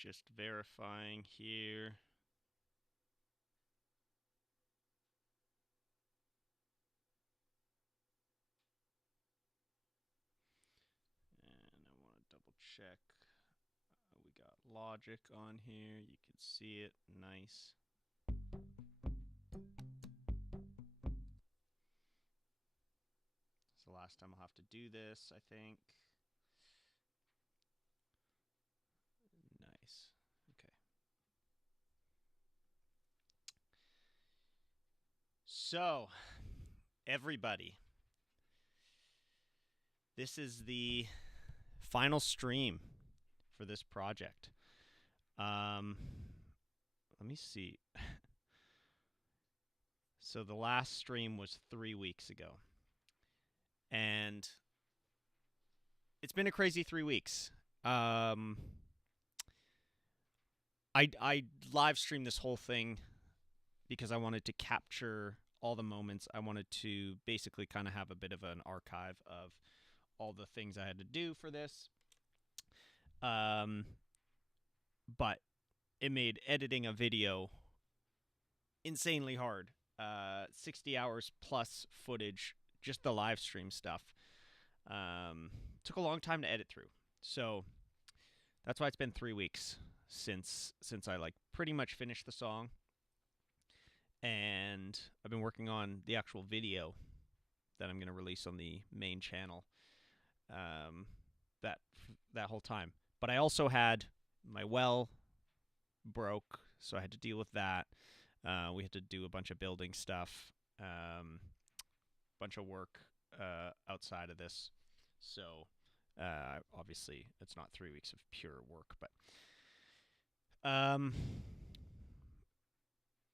Just verifying here. And I want to double check. We got Logic on here. You can see it. Nice. It's the last time I'll have to do this, I think. Nice. Okay. So, everybody, this is the final stream for this project. Let me see. So the last stream was 3 weeks ago, and it's been a crazy 3 weeks. I live streamed this whole thing because I wanted to capture all the moments. I wanted to basically kind of have a bit of an archive of all the things I had to do for this. But it made editing a video insanely hard. 60 hours plus footage, just the live stream stuff. Took a long time to edit through. So that's why it's been 3 weeks since I like pretty much finished the song. And I've been working on the actual video that I'm going to release on the main channel that whole time. But I also had my well broke, so I had to deal with that. We had to do a bunch of building stuff, bunch of work outside of this. So obviously it's not 3 weeks of pure work, but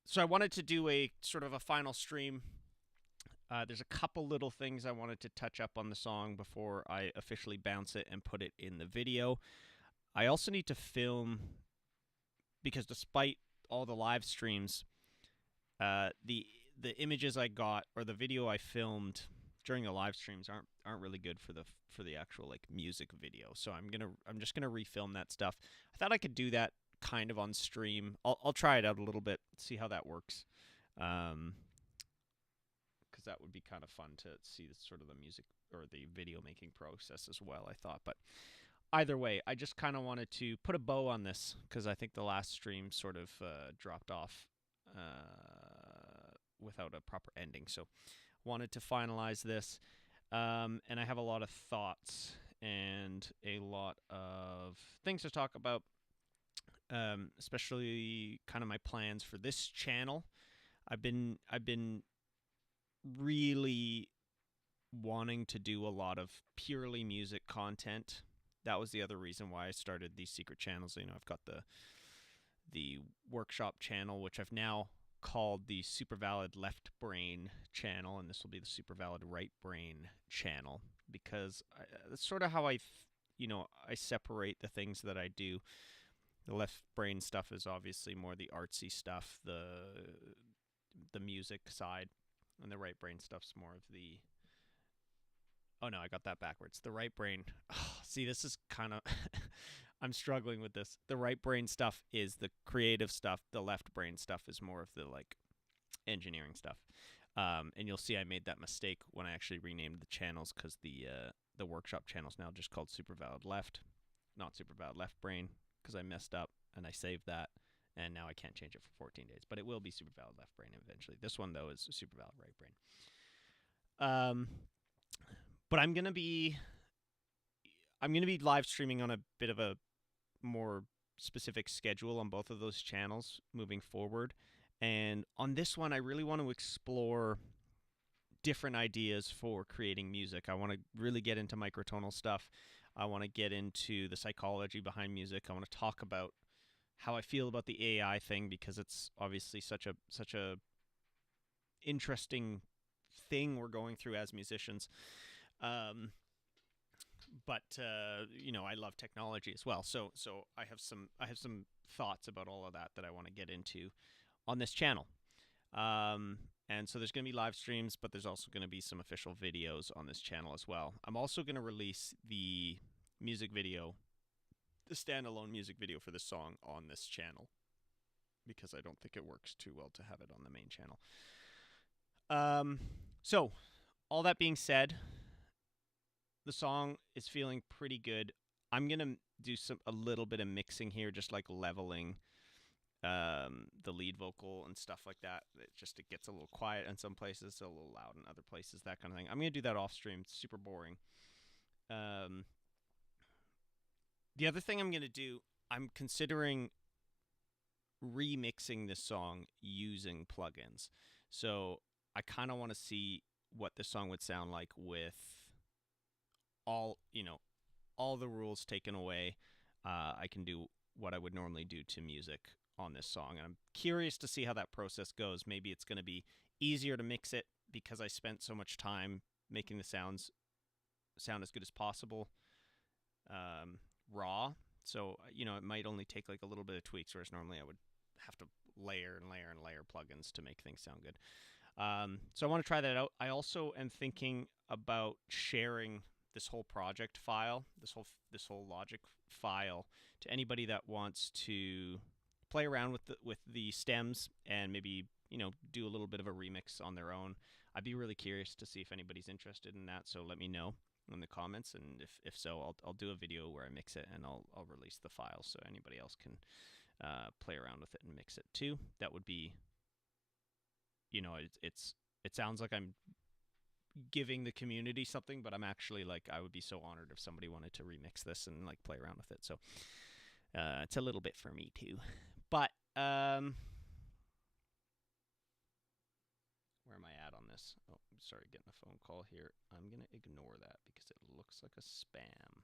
so I wanted to do a sort of a final stream. There's a couple little things I wanted to touch up on the song before I officially bounce it and put it in the video. I also need to film, because despite all the live streams, the images I got or the video I filmed during the live streams aren't really good for the actual like music video. So I'm just gonna refilm that stuff. I thought I could do that kind of on stream. I'll try it out a little bit, see how that works. Because that would be kind of fun to see sort of the music or the video making process as well, I thought. But either way, I just kind of wanted to put a bow on this because I think the last stream sort of dropped off without a proper ending. So wanted to finalize this. And I have a lot of thoughts and a lot of things to talk about, especially kind of my plans for this channel. I've been really wanting to do a lot of purely music content. That was the other reason why I started these secret channels. You know, I've got the workshop channel, which I've now called the Super Valid Left Brain channel, and this will be the Super Valid Right Brain channel, because that's sort of how I separate the things that I do. The left brain stuff is obviously more the artsy stuff, the music side, and the right brain stuff's more of the... Oh no, I got that backwards. The right brain... Oh, see, this is kind of... I'm struggling with this. The right brain stuff is the creative stuff. The left brain stuff is more of the like engineering stuff. And you'll see I made that mistake when I actually renamed the channels, because the workshop channel is now just called Super Valid Left, not Super Valid Left Brain, because I messed up and I saved that, and now I can't change it for 14 days. But it will be Super Valid Left Brain eventually. This one though is Super Valid Right Brain. But I'm gonna be live streaming on a bit of a more specific schedule on both of those channels moving forward. And on this one, I really want to explore different ideas for creating music. I want to really get into microtonal stuff. I want to get into the psychology behind music. I want to talk about how I feel about the AI thing, because it's obviously such a interesting thing we're going through as musicians. But I love technology as well. So I have some thoughts about all of that I want to get into on this channel. And so there's going to be live streams, but there's also going to be some official videos on this channel as well. I'm also going to release the music video the standalone music video for this song on this channel because I don't think it works too well to have it on the main channel. So all that being said, the song is feeling pretty good. I'm gonna do a little bit of mixing here, just like leveling the lead vocal and stuff like that. It gets a little quiet in some places, a little loud in other places, that kind of thing. I'm gonna do that off stream. It's super boring. The other thing I'm gonna do, I'm considering remixing this song using plugins. So I kind of want to see what this song would sound like with all the rules taken away. I can do what I would normally do to music on this song, and I'm curious to see how that process goes. Maybe it's going to be easier to mix it because I spent so much time making the sounds sound as good as possible raw. So it might only take like a little bit of tweaks, whereas normally I would have to layer and layer and layer plugins to make things sound good. So I want to try that out. I also am thinking about sharing this whole project file, this whole Logic file, to anybody that wants to play around with the stems and maybe do a little bit of a remix on their own. I'd be really curious to see if anybody's interested in that. So let me know in the comments, and if so, I'll do a video where I mix it and I'll release the file so anybody else can play around with it and mix it too. That would be, it sounds like I'm giving the community something, but I'm actually I would be so honored if somebody wanted to remix this and play around with it. So it's a little bit for me too. But where am I at on this? Oh, I'm sorry, getting a phone call here. I'm gonna ignore that because it looks like a spam.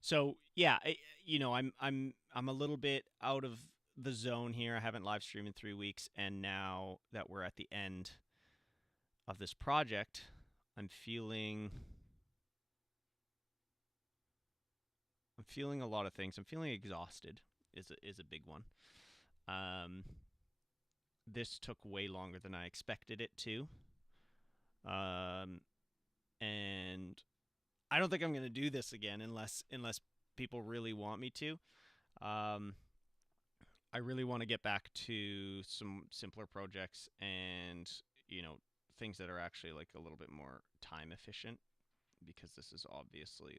So yeah, I'm a little bit out of the zone here. I haven't live streamed in 3 weeks, and now that we're at the end of this project, I'm feeling a lot of things. I'm feeling exhausted is a big one. This took way longer than I expected it to. And I don't think I'm going to do this again unless people really want me to. I really want to get back to some simpler projects and, things that are actually a little bit more time efficient, because this is obviously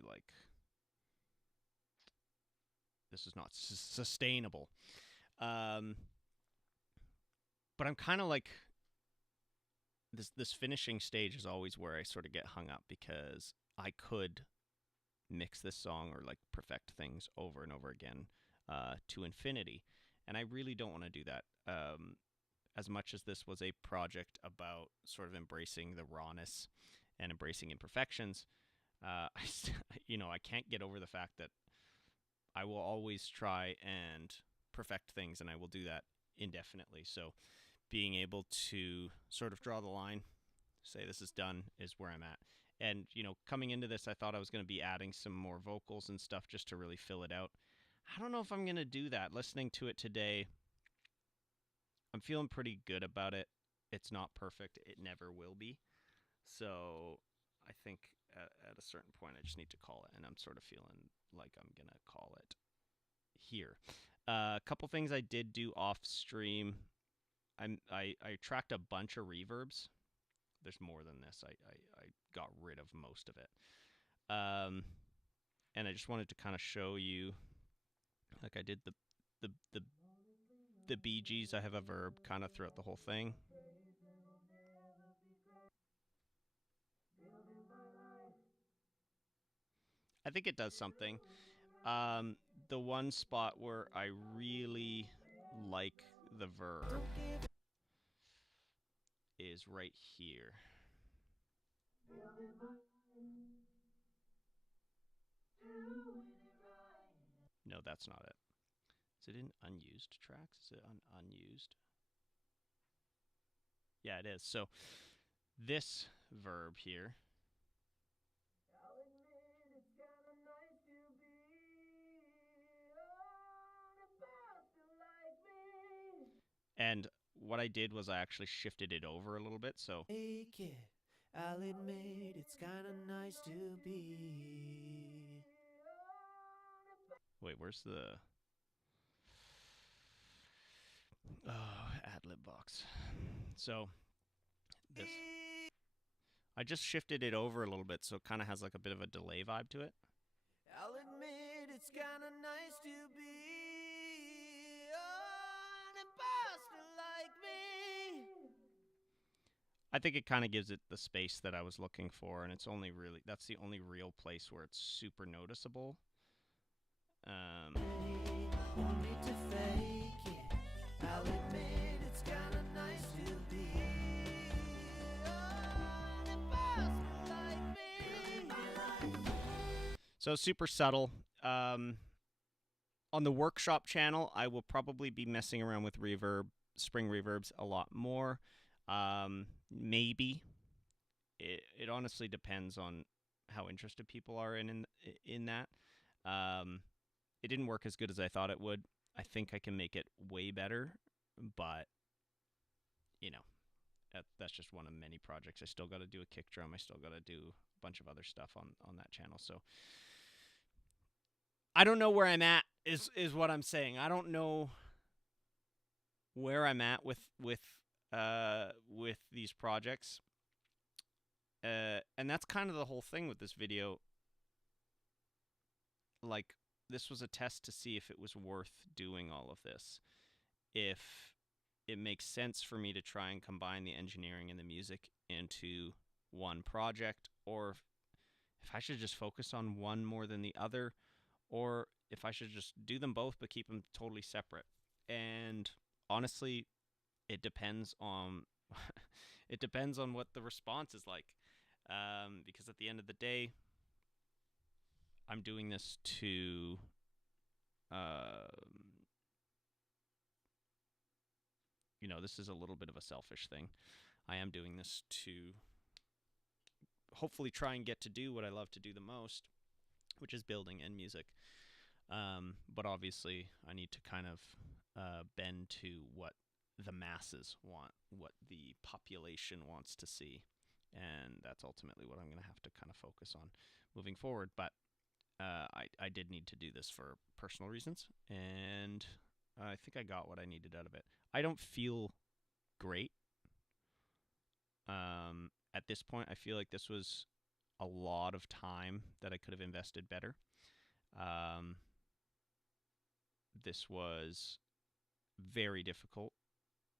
this is not sustainable. But I'm kind of this finishing stage is always where I sort of get hung up, because I could mix this song or perfect things over and over again to infinity, and I really don't want to do that. As much as this was a project about sort of embracing the rawness and embracing imperfections, I can't get over the fact that I will always try and perfect things, and I will do that indefinitely. So being able to sort of draw the line, say this is done, is where I'm at. And, coming into this, I thought I was going to be adding some more vocals and stuff just to really fill it out. I don't know if I'm going to do that. Listening to it today, I'm feeling pretty good about it. It's not perfect. It never will be. So I think at a certain point, I just need to call it. And I'm sort of feeling like I'm going to call it here. A couple things I did do off stream. I tracked a bunch of reverbs. There's more than this. I got rid of most of it. And I just wanted to kind of show you, I did the Bee Gees. I have a verb kind of throughout the whole thing. I think it does something. The one spot where I really like the verb is right here. No, that's not it. Is it in unused tracks? Is it on unused? Yeah, it is. So this verb here. And what I did was I actually shifted it over a little bit. So I'll admit it's kinda nice to be. Wait, where's the ad lib box? So this, I just shifted it over a little bit, so it kind of has like a bit of a delay vibe to it. I'll admit it's kind of nice to be an imposter like me. I think it kind of gives it the space that I was looking for, and it's only really, that's the only real place where it's super noticeable. Won't need to fake it. I'll admit it's kind of nice to be an imposter like me. So super subtle. On the workshop channel, I will probably be messing around with reverb, spring reverbs a lot more. Maybe. It honestly depends on how interested people are in that. It didn't work as good as I thought it would. I think I can make it way better, but you know, that's just one of many projects. I still got to do a kick drum. I still got to do a bunch of other stuff on that channel. So I don't know where I'm at. Is what I'm saying. I don't know where I'm at with these projects. And that's kind of the whole thing with this video. Like, this was a test to see if it was worth doing all of this. If it makes sense for me to try and combine the engineering and the music into one project, or if I should just focus on one more than the other, or if I should just do them both but keep them totally separate. And honestly, it depends on it depends on what the response is like. Because at the end of the day, I'm doing this to this is a little bit of a selfish thing. I am doing this to hopefully try and get to do what I love to do the most, which is building and music. But obviously, I need to kind of bend to what the masses want, what the population wants to see. And that's ultimately what I'm going to have to kind of focus on moving forward. But I did need to do this for personal reasons, and I think I got what I needed out of it. I don't feel great. At this point, I feel like this was a lot of time that I could have invested better. This was very difficult.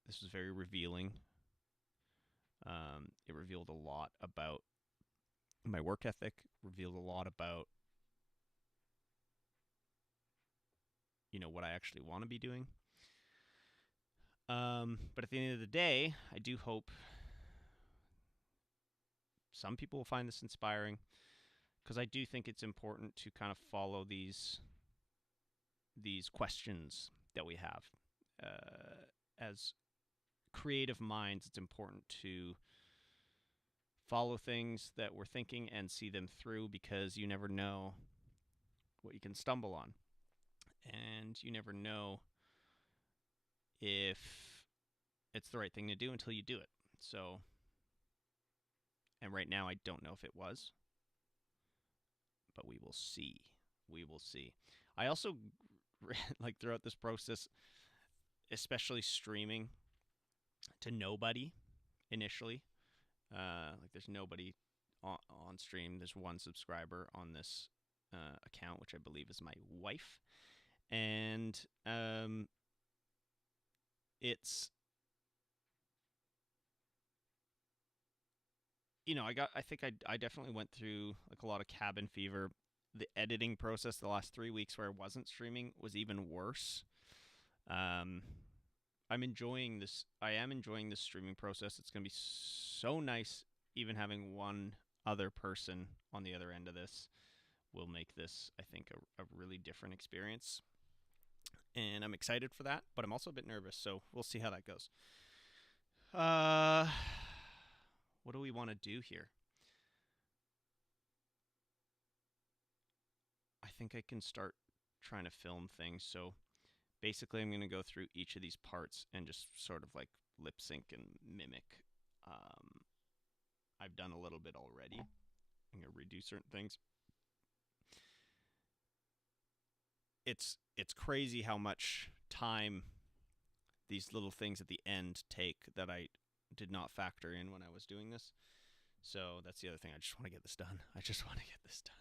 This was very revealing. It revealed a lot about my work ethic, revealed a lot about what I actually want to be doing. But at the end of the day, I do hope some people will find this inspiring, because I do think it's important to kind of follow these questions that we have. As creative minds, it's important to follow things that we're thinking and see them through, because you never know what you can stumble on. And you never know if it's the right thing to do until you do it. So, and right now I don't know if it was, but we will see. We will see. I also, like, throughout this process, especially streaming to nobody initially, like, there's nobody on stream. There's one subscriber on this account, which I believe is my wife. And it's, I definitely went through like a lot of cabin fever. The editing process the last 3 weeks where I wasn't streaming was even worse. I'm enjoying this. I am enjoying this streaming process. It's going to be so nice. Even having one other person on the other end of this will make this, I think, a really different experience. And I'm excited for that, but I'm also a bit nervous, so we'll see how that goes. What do we want to do here? I think I can start trying to film things. So basically, I'm going to go through each of these parts and just sort of like lip sync and mimic. I've done a little bit already. I'm going to redo certain things. It's crazy how much time these little things at the end take that I did not factor in when I was doing this. So that's the other thing. I just want to get this done. I just want to get this done.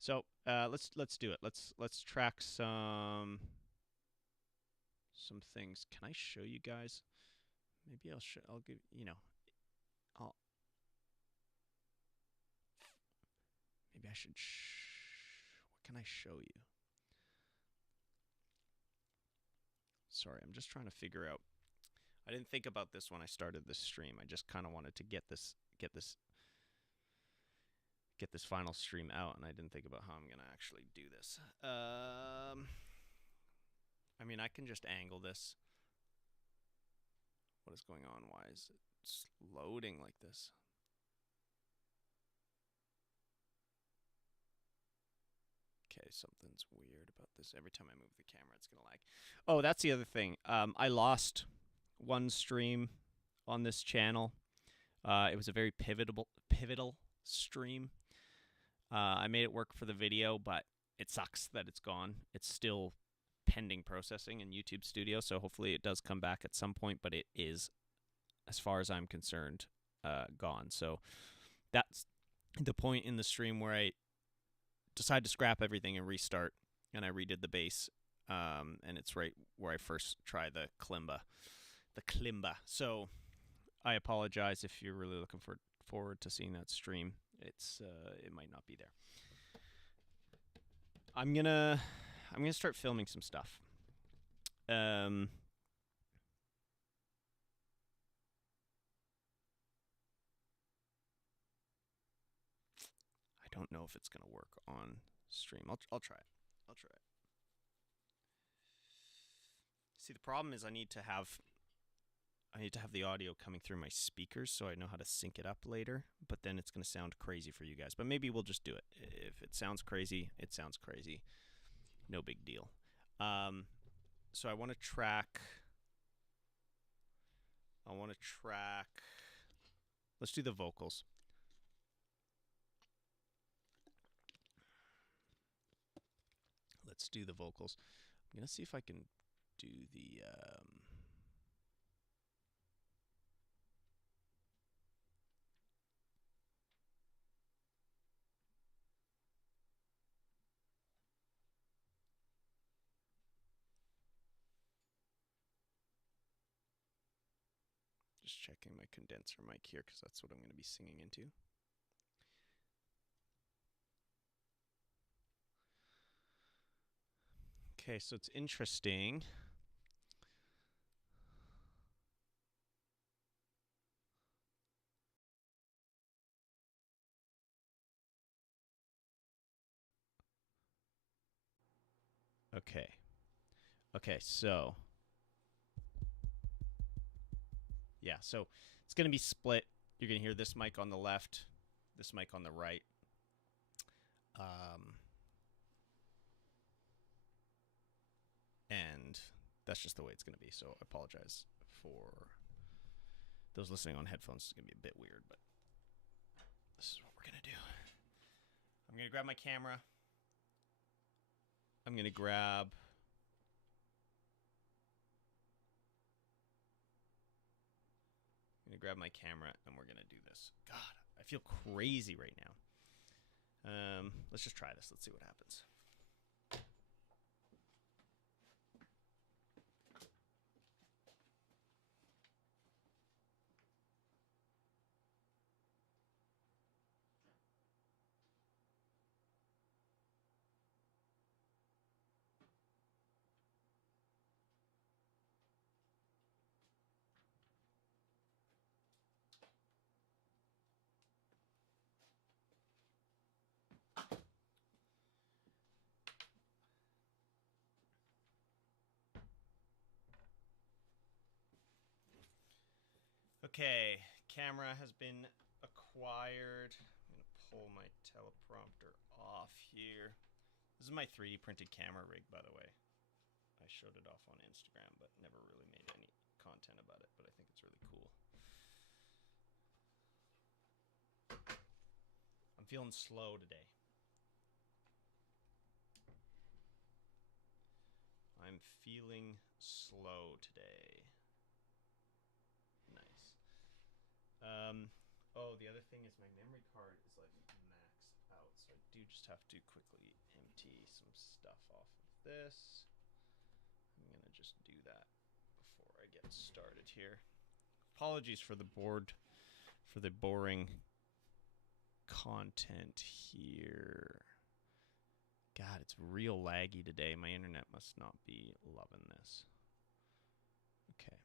So let's do it. Let's track some things. Can I show you guys? Maybe I'll give I'll maybe I should. What can I show you? Sorry, I'm just trying to figure out. I didn't think about this when I started this stream. I just kind of wanted to get this final stream out, and I didn't think about how I'm gonna actually do this. I mean, I can just angle this. What is going on? Why is it loading like this? Okay, something's weird about this. Every time I move the camera, it's gonna lag. Oh, that's the other thing. I lost one stream on this channel. It was a very pivotal stream. I made it work for the video, but it sucks that it's gone. It's still pending processing in YouTube Studio, so hopefully it does come back at some point, but it is, as far as I'm concerned, gone. So that's the point in the stream where I decided to scrap everything and restart, and I redid the bass, and it's right where I first tried the kalimba. So I apologize if you're really looking forward to seeing that stream. It might not be there. I'm gonna start filming some stuff. I don't know if it's gonna work on stream. I'll try it. See, the problem is I need to have the audio coming through my speakers so I know how to sync it up later, but then it's going to sound crazy for you guys. But maybe we'll just do it. If it sounds crazy, it sounds crazy. No big deal. So I want to track... Let's do the vocals. I'm going to see if I can do the... Just checking my condenser mic here because that's what I'm going to be singing into. Okay, so it's interesting. Okay, so... Yeah, so it's going to be split. You're going to hear this mic on the left, this mic on the right. And that's just the way it's going to be. So I apologize for those listening on headphones. It's going to be a bit weird, but this is what we're going to do. I'm going to grab my camera. I'm going to grab... my camera, and we're going to do this. God, I feel crazy right now. Let's just try this. Let's see what happens. Okay, camera has been acquired. I'm going to pull my teleprompter off here. This is my 3D printed camera rig, by the way. I showed it off on Instagram, but never really made any content about it, but I think it's really cool. feeling slow today. I'm feeling slow today. Nice. Oh, the other thing is my memory card is like maxed out, so I do just have to quickly empty some stuff off of this. I'm gonna just do that before I get started here. Apologies for the boring content here. God, it's real laggy today. My internet must not be loving this. Okay.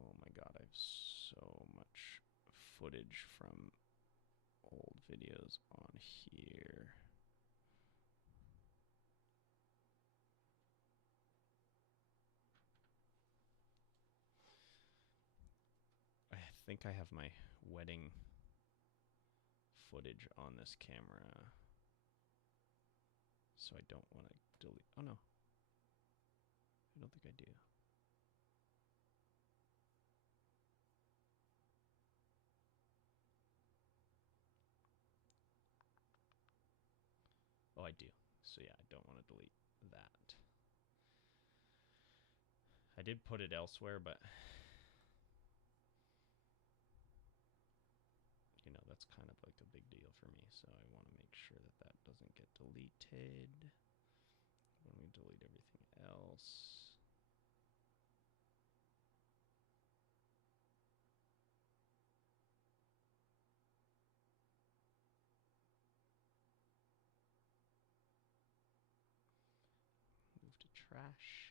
Oh my god, I have so much footage from old videos on here. I think I have my wedding footage on this camera, so I don't want to delete. Oh no, I don't think I do. Oh, I do. So yeah, I don't want to delete that. I did put it elsewhere, but you know, that's kind of like a big deal for me, so I want to make sure that that doesn't get deleted. Let me delete everything else. Move to trash.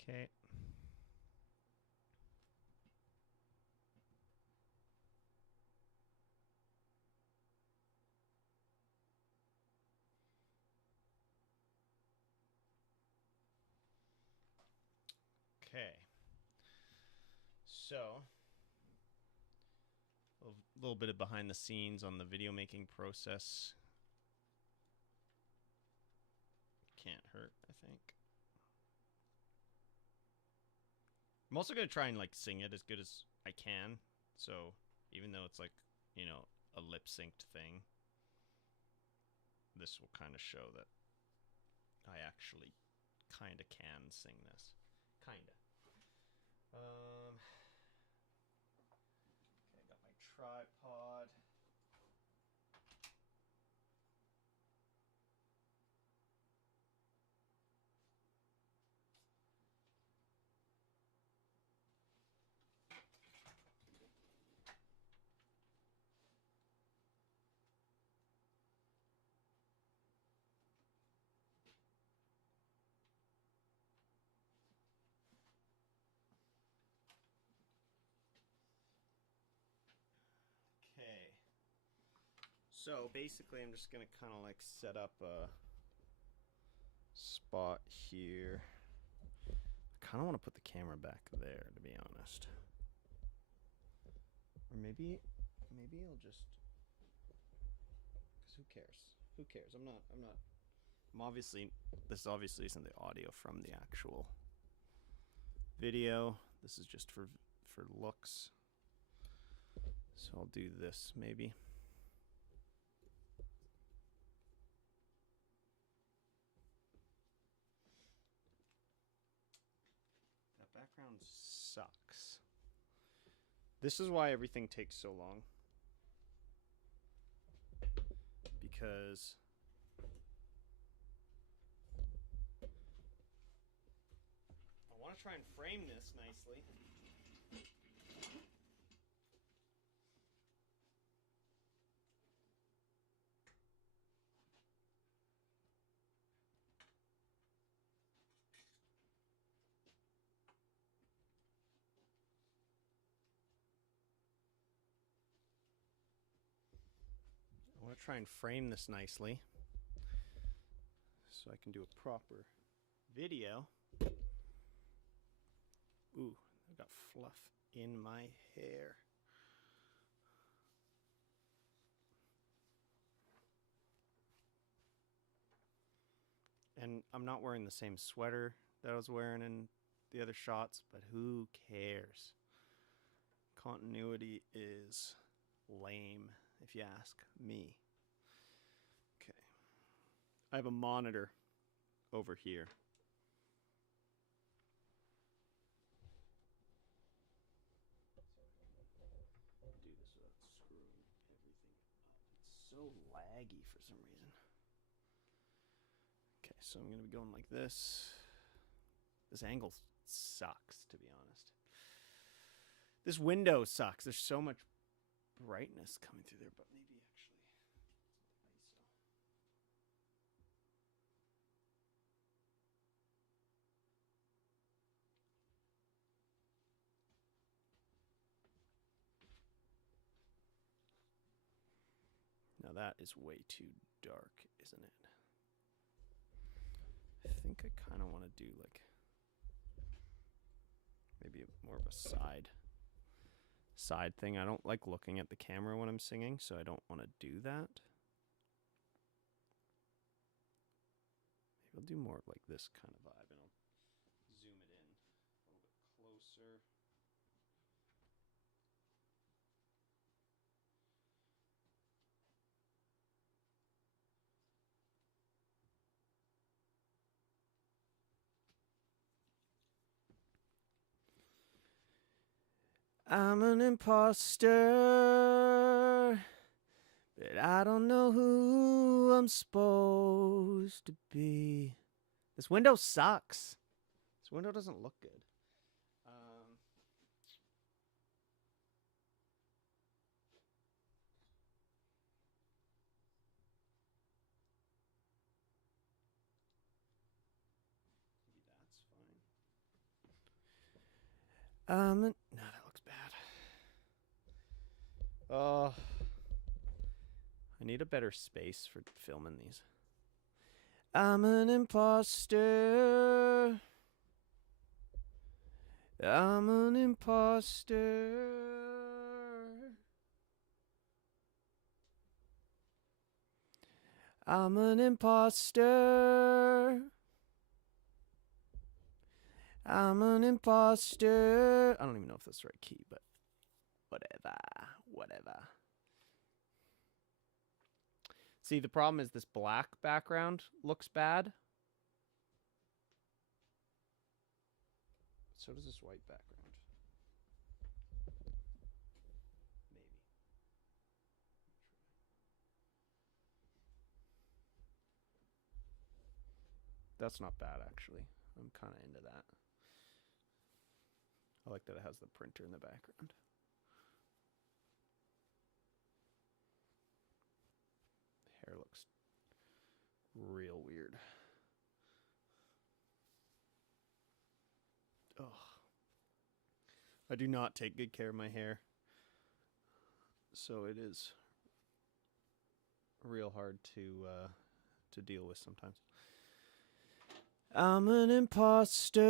Okay. Okay. So, a little bit of behind the scenes on the video making process. Can't hurt, I think. I'm also going to try and like sing it as good as I can. So, even though it's like, you know, a lip synced thing, this will kind of show that I actually kind of can sing this. Kind of. Okay, I got my tripod. Okay. So basically, I'm just gonna kind of like set up a spot here. I kind of want to put the camera back there, to be honest. Or maybe I'll just. Cause who cares? Who cares? This obviously isn't the audio from the actual video. This is just for looks. So I'll do this maybe. That background sucks. This is why everything takes so long. Because I want to try and frame this nicely. I want to try and frame this nicely so I can do a proper video. Ooh, I've got fluff in my hair. And I'm not wearing the same sweater that I was wearing in the other shots, but who cares? Continuity is lame, if you ask me. Okay. I have a monitor over here. Do this without screwing everything up. It's so laggy for some reason. Okay, so I'm going to be going like this. This angle sucks, to be honest. This window sucks. There's so much brightness coming through there, but maybe actually ISO. Now that is way too dark, isn't it? I think I kind of want to do like maybe more of a side thing. I don't like looking at the camera when I'm singing, so I don't want to do that. Maybe I'll do more of like this kind of vibe, and I'll zoom it in a little bit closer. I'm an imposter, but I don't know who I'm supposed to be. This window sucks. This window doesn't look good. Maybe that's fine. No, that looks bad. Oh, I need a better space for filming these. I'm an imposter. I'm an imposter. I'm an imposter. I'm an imposter. I don't even know if that's the right key, but whatever. See, the problem is this black background looks bad. So does this white background. Maybe. That's not bad, actually. I'm kind of into that. I like that it has the printer in the background. The hair looks real weird. Ugh. I do not take good care of my hair, so it is real hard to deal with sometimes. I'm an imposter,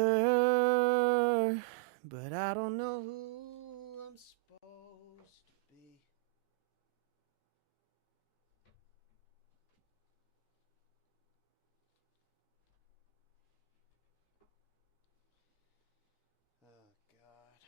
but I don't know who I'm supposed to be. Oh, God.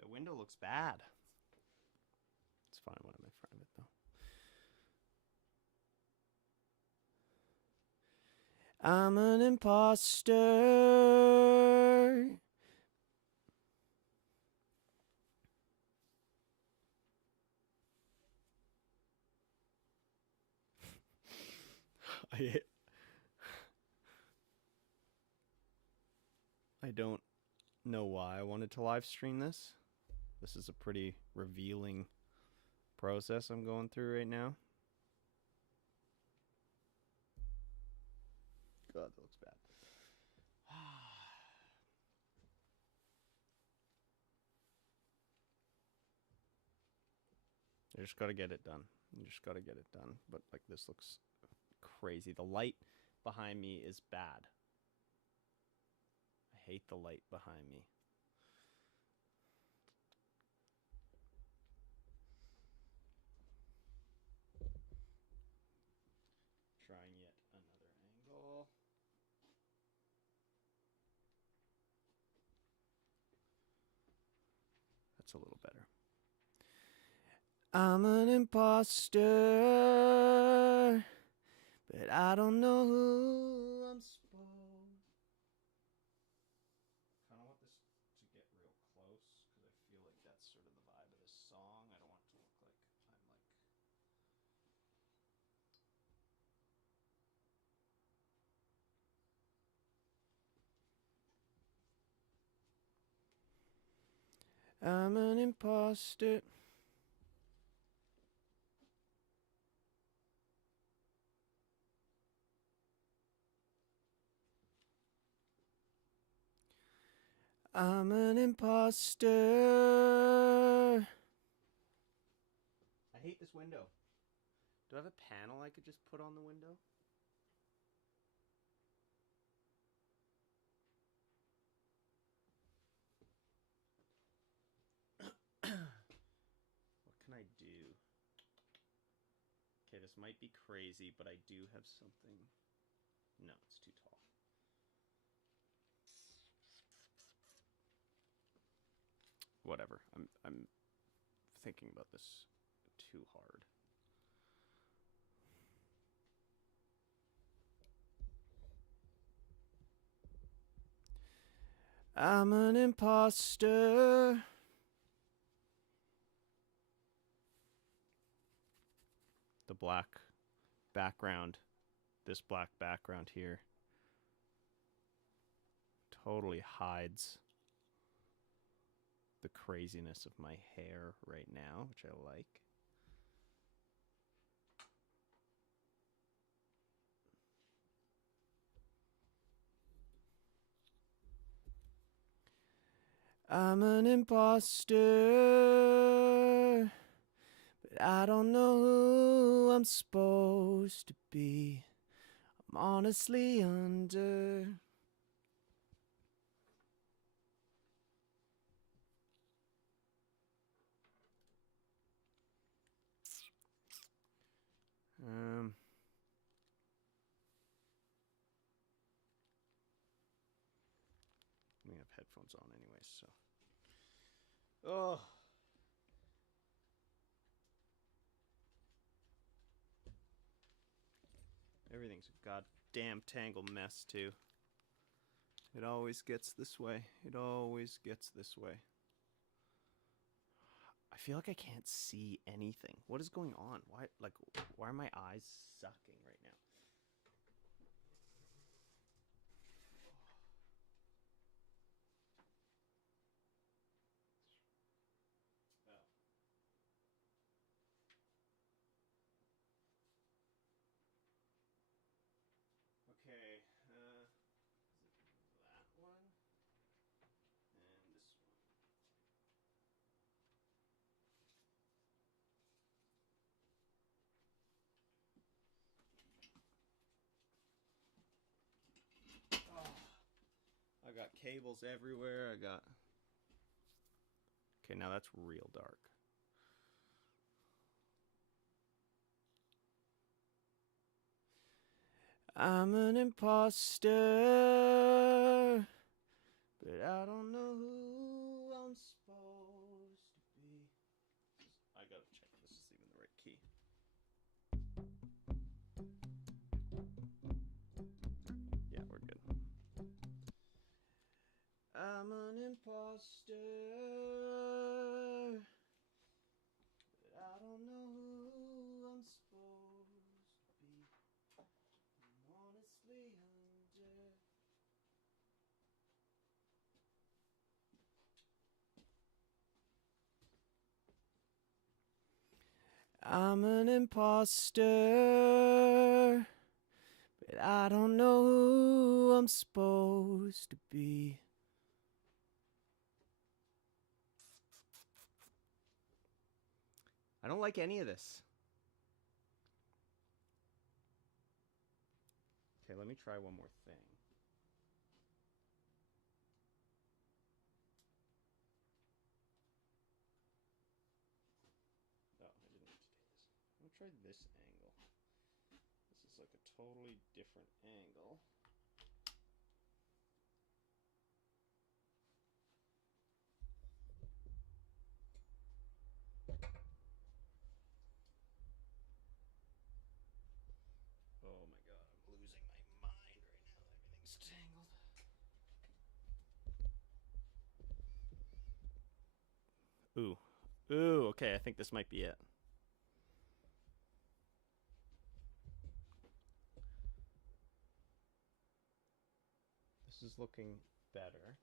The window looks bad. It's fine when I'm in front of it, though. I'm an imposter. I don't know why I wanted to live stream this. This is a pretty revealing process I'm going through right now. God, that looks bad. You just got to get it done. You just got to get it done. But like this looks crazy. The light behind me is bad. I hate the light behind me. Trying yet another angle. That's a little better. I'm an imposter, but I don't know who I'm supposed. Kind of want this to get real close because I feel like that's sort of the vibe of this song. I don't want it to look like I'm like. I'm an imposter. I'm an imposter. I hate this window. Do I have a panel I could just put on the window? What can I do? Okay, this might be crazy, but I do have something. No, it's too tall. Whatever. I'm thinking about this too hard. I'm an imposter. The black background, this black background here, totally hides the craziness of my hair right now, which I like. I'm an imposter, but I don't know who I'm supposed to be. I'm honestly under. We have headphones on anyway, so. Oh. Everything's a goddamn tangled mess, too. It always gets this way. It always gets this way. I feel like I can't see anything. What is going on? Why are my eyes sucking right now? Okay, is it that one? And this one. Oh, I got cables everywhere. I got. Okay, now that's real dark. I'm an imposter, but I don't know who I'm supposed to be. I gotta check if this is even the right key. Yeah, we're good. I'm an imposter, but I don't know who I'm supposed to be. I'm honestly under. I'm an imposter, but I don't know who I'm supposed to be. I don't like any of this. Okay, let let me try one more thing. Oh, I didn't need to take this. I'm gonna try this angle. This is like a totally different angle. Oh my god, I'm losing my mind right now. Everything's tangled. Ooh. Ooh, okay, I think this might be it. This is looking better.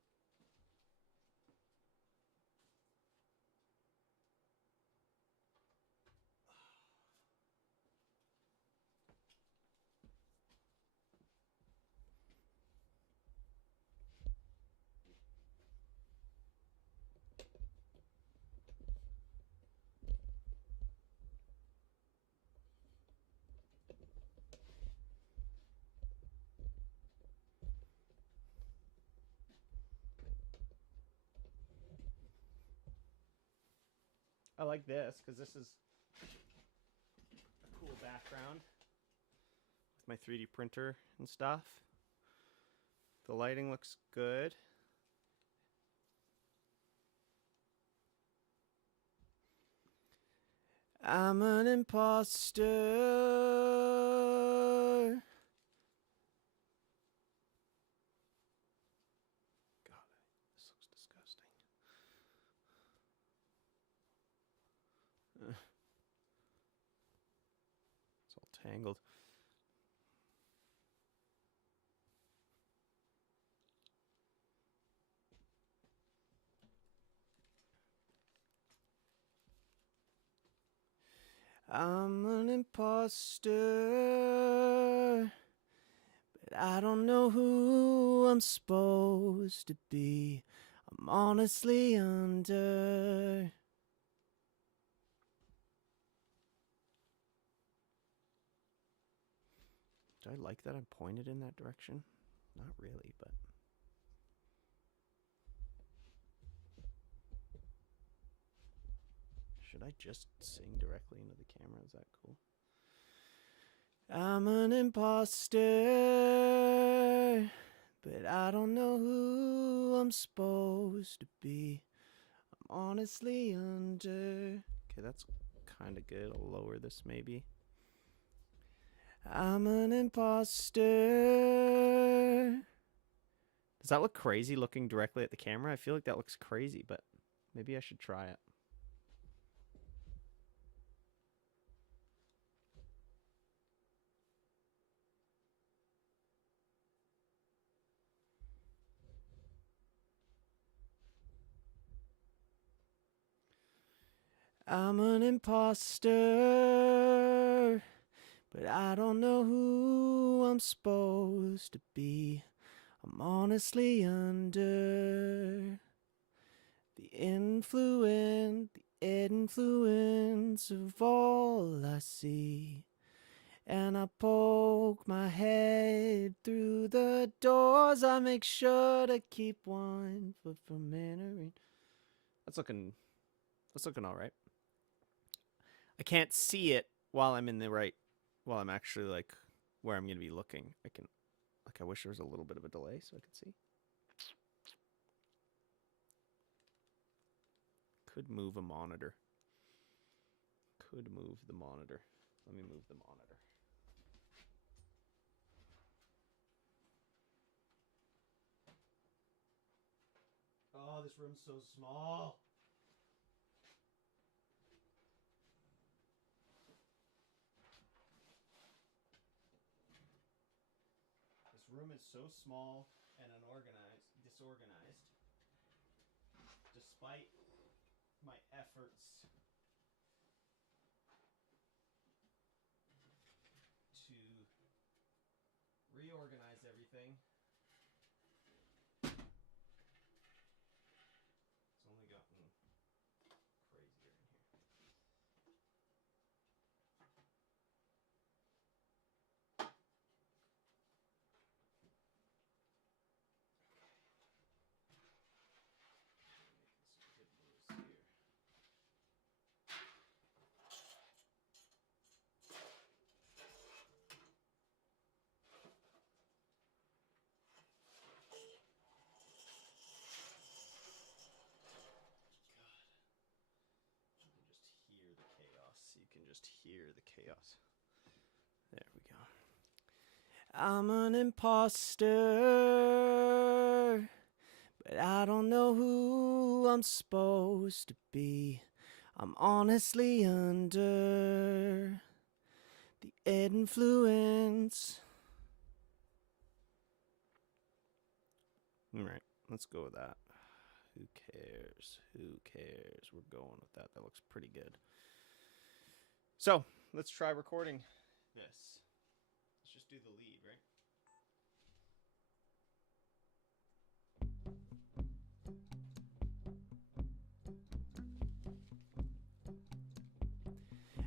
I like this because this is a cool background with my 3D printer and stuff. The lighting looks good. I'm an imposter. God, this looks disgusting. It's all tangled. I'm an imposter, but I don't know who I'm supposed to be. I'm honestly under. Do I like that I'm pointed in that direction? Not really, but. Should I just sing directly into the camera? Is that cool? I'm an imposter, but I don't know who I'm supposed to be. I'm honestly under. Okay, that's kind of good. I'll lower this maybe. I'm an imposter. Does that look crazy looking directly at the camera? I feel like that looks crazy, but maybe I should try it. I'm an imposter, but I don't know who I'm supposed to be. I'm honestly under the influence of all I see. And I poke my head through the doors. I make sure to keep one foot from entering. That's looking all right. I can't see it while I'm actually like where I'm going to be looking. I wish there was a little bit of a delay so I could see. Could move a monitor. Could move the monitor. Let me move the monitor. Oh, this room's so small. This room is so small and disorganized, despite my efforts to reorganize everything. It's only gotten crazier in here. chaos. There we go. I'm an imposter, but I don't know who I'm supposed to be. I'm honestly under the influence. All right, let's go with that. Who cares? Who cares? We're going with that. That looks pretty good. So, let's try recording this. Let's just do the lead, right?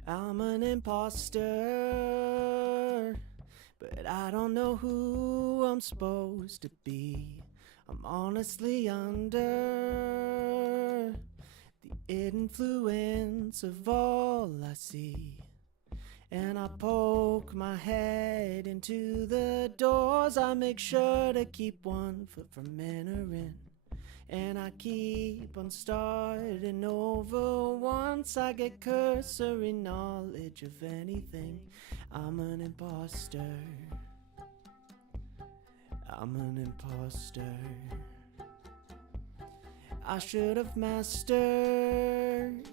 I'm an imposter, but I don't know who I'm supposed to be. I'm honestly under the influence of all I see. And I poke my head into the doors. I make sure to keep one foot from entering. And I keep on starting over. Once I get cursory knowledge of anything, I'm an imposter. I'm an imposter. I should have mastered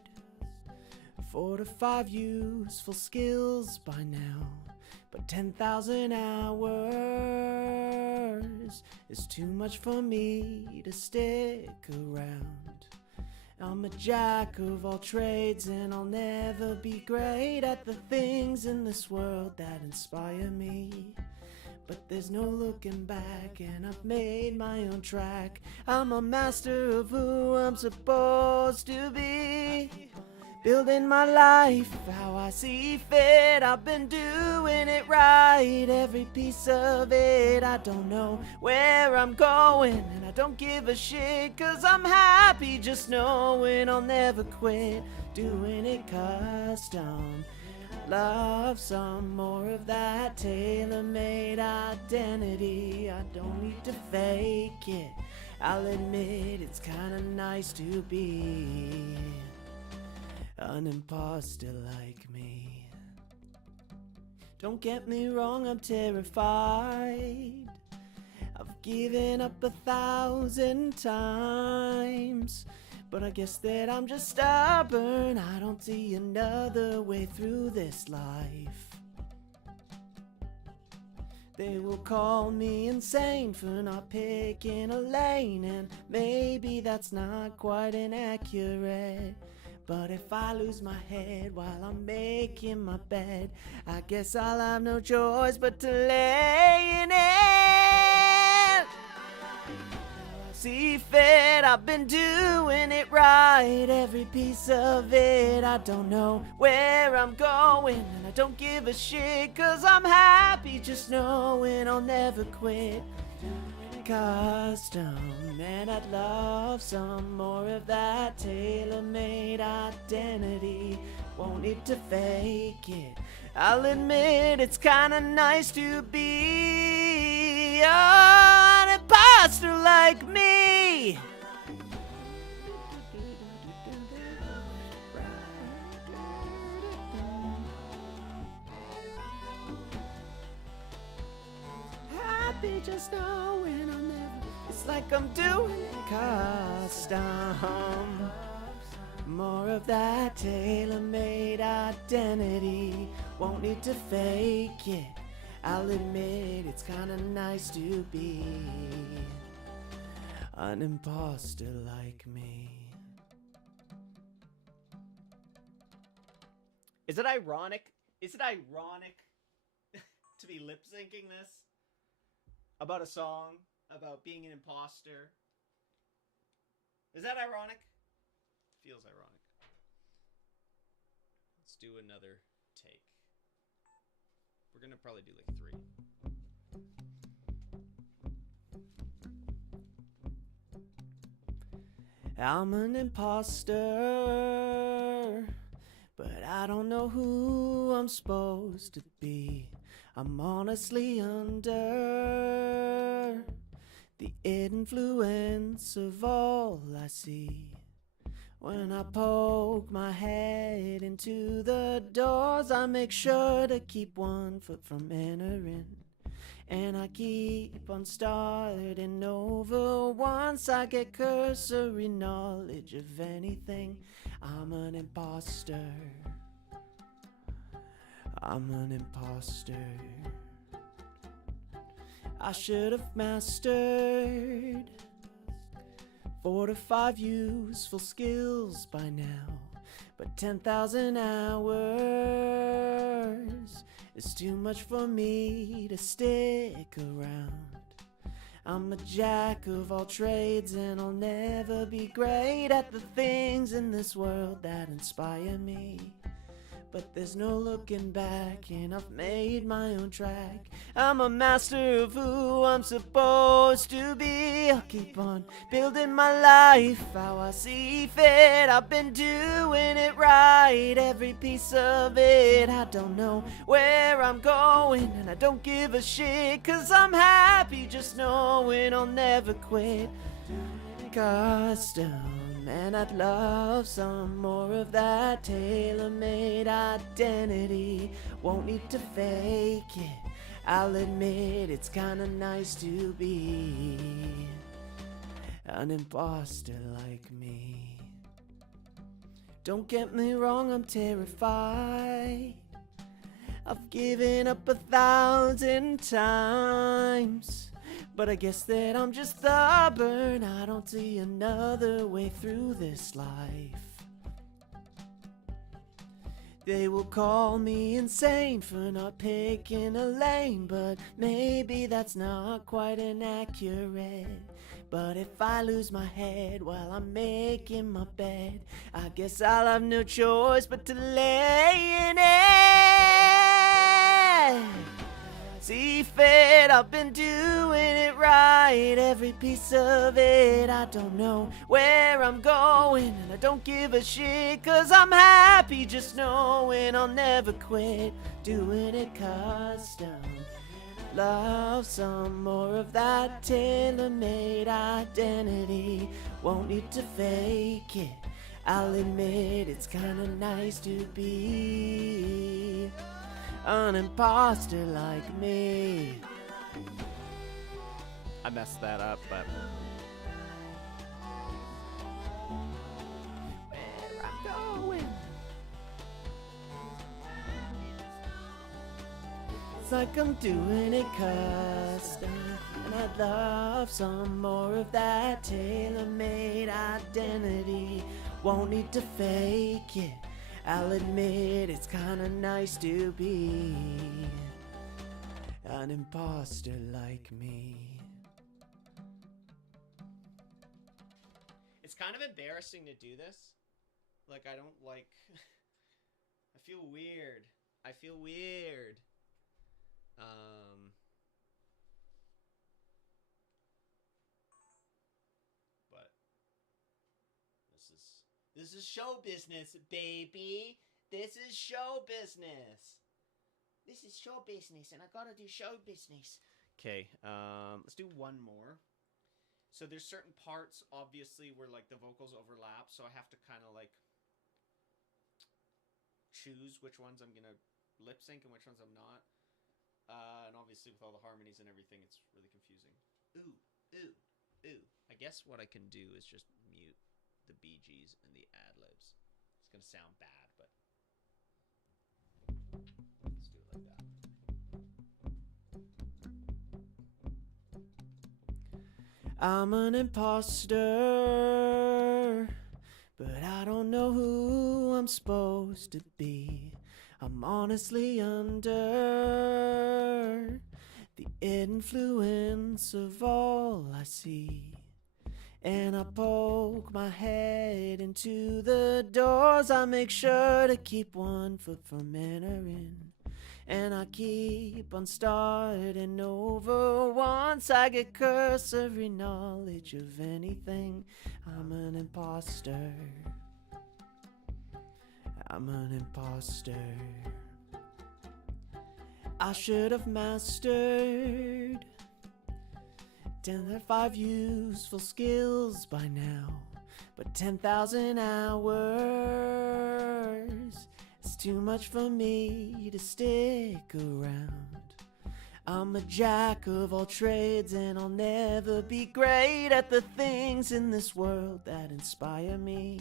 4 to 5 useful skills by now, but 10,000 hours is too much for me to stick around. I'm a jack of all trades and I'll never be great at the things in this world that inspire me. But there's no looking back and I've made my own track. I'm a master of who I'm supposed to be. Building my life how I see fit. I've been doing it right, every piece of it. I don't know where I'm going and I don't give a shit, 'cause I'm happy just knowing I'll never quit doing it custom. Love some more of that tailor-made identity. I don't need to fake it. I'll admit it's kinda nice to be an imposter like me. Don't get me wrong, I'm terrified. I've given up 1,000 times, but I guess that I'm just stubborn. I don't see another way through this life. They will call me insane for not picking a lane, and maybe that's not quite inaccurate. But if I lose my head while I'm making my bed, I guess I'll have no choice but to lay in it. See fit, I've been doing it right, every piece of it. I don't know where I'm going and I don't give a shit, 'cause I'm happy just knowing I'll never quit. Custom, and I'd love some more of that tailor-made identity. Won't need to fake it. I'll admit it's kinda nice to be an imposter like me. Happy just knowing I'll never. It's like I'm doing it custom. More of that tailor-made identity. Won't need to fake it. I'll admit it's kinda nice to be an imposter like me. Is it ironic? Is it ironic to be lip syncing this about a song about being an imposter? Is that ironic? Feels ironic. Let's do another take. We're gonna probably do like 3. I'm an imposter, but I don't know who I'm supposed to be. I'm honestly under the influence of all I see. When I poke my head into the doors, I make sure to keep 1 foot from entering. And I keep on starting over once I get cursory knowledge of anything. I'm an imposter. I'm an imposter. I should have mastered 4 to 5 useful skills by now, but 10,000 hours is too much for me to stick around. I'm a jack of all trades and I'll never be great at the things in this world that inspire me. But there's no looking back and I've made my own track. I'm a master of who I'm supposed to be. I'll keep on building my life how I see fit. I've been doing it right, every piece of it. I don't know where I'm going and I don't give a shit, 'cause I'm happy just knowing I'll never quit. Custom, and I'd love some more of that tailor-made identity. Won't need to fake it, I'll admit it's kinda nice to be an imposter like me. Don't get me wrong, I'm terrified. I've given up 1,000 times, but I guess that I'm just stubborn. I don't see another way through this life. They will call me insane for not picking a lane, but maybe that's not quite inaccurate. But if I lose my head while I'm making my bed, I guess I'll have no choice but to lay in it. See fit, I've been doing it right, every piece of it. I don't know where I'm going and I don't give a shit, 'cause I'm happy just knowing I'll never quit doing it custom. Love some more of that tailor-made identity. Won't need to fake it, I'll admit it's kinda nice to be an imposter like me. I messed that up, but Where I'm going, it's like I'm doing it custom. And I'd love some more of that tailor-made identity. Won't need to fake it, I'll admit it's kinda nice to be an imposter like me. it's kind of embarrassing to do this. Like, I don't like. I feel weird. But this is show business, baby. This is show business. And I gotta do show business. Okay, let's do one more. So there's certain parts, obviously, where like the vocals overlap, so I have to kind of like choose which ones I'm gonna lip sync and which ones I'm not. And obviously, with all the harmonies and everything, it's really confusing. Ooh. I guess what I can do is just mute the BGs and the ad libs. It's gonna sound bad, but let's do it like that. I'm an imposter, but I don't know who I'm supposed to be. I'm honestly under the influence of all I see. And I poke my head into the doors. I make sure to keep 1 foot from entering. And I keep on starting over once I get cursory knowledge of anything. I'm an imposter. I'm an imposter. I should have mastered 10 or 5 useful skills by now, but 10,000 hours is too much for me to stick around. I'm a jack of all trades and I'll never be great at the things in this world that inspire me.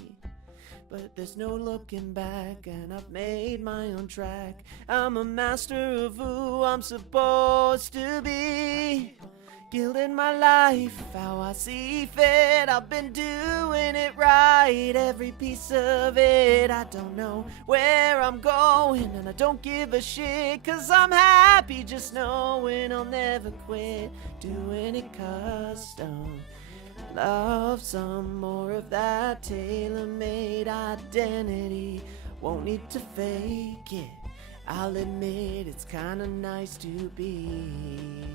But there's no looking back and I've made my own track. I'm a master of who I'm supposed to be. Gilding my life how I see fit. I've been doing it right, every piece of it. I don't know where I'm going and I don't give a shit, 'cause I'm happy just knowing I'll never quit doing it custom. Love some more of that tailor-made identity. Won't need to fake it, I'll admit it's kinda nice to be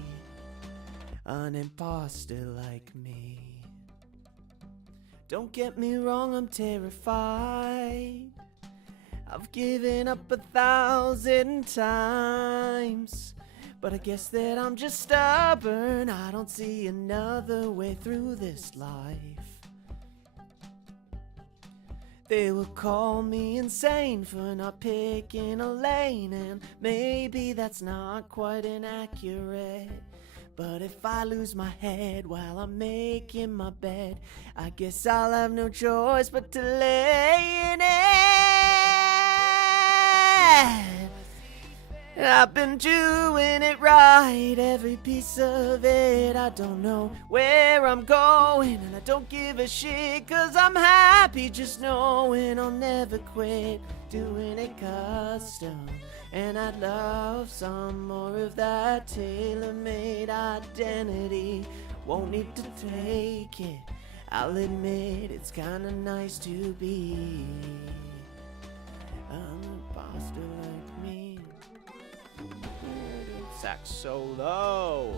an imposter like me. Don't get me wrong, I'm terrified. I've given up 1,000 times, but I guess that I'm just stubborn. I don't see another way through this life. They will call me insane for not picking a lane, and maybe that's not quite inaccurate. But if I lose my head while I'm making my bed, I guess I'll have no choice but to lay in it. I've been doing it right, every piece of it. I don't know where I'm going and I don't give a shit, 'cause I'm happy just knowing I'll never quit doing it custom. And I'd love some more of that tailor-made identity. Won't need to take it, I'll admit it's kinda nice to be an imposter like me. Sax solo.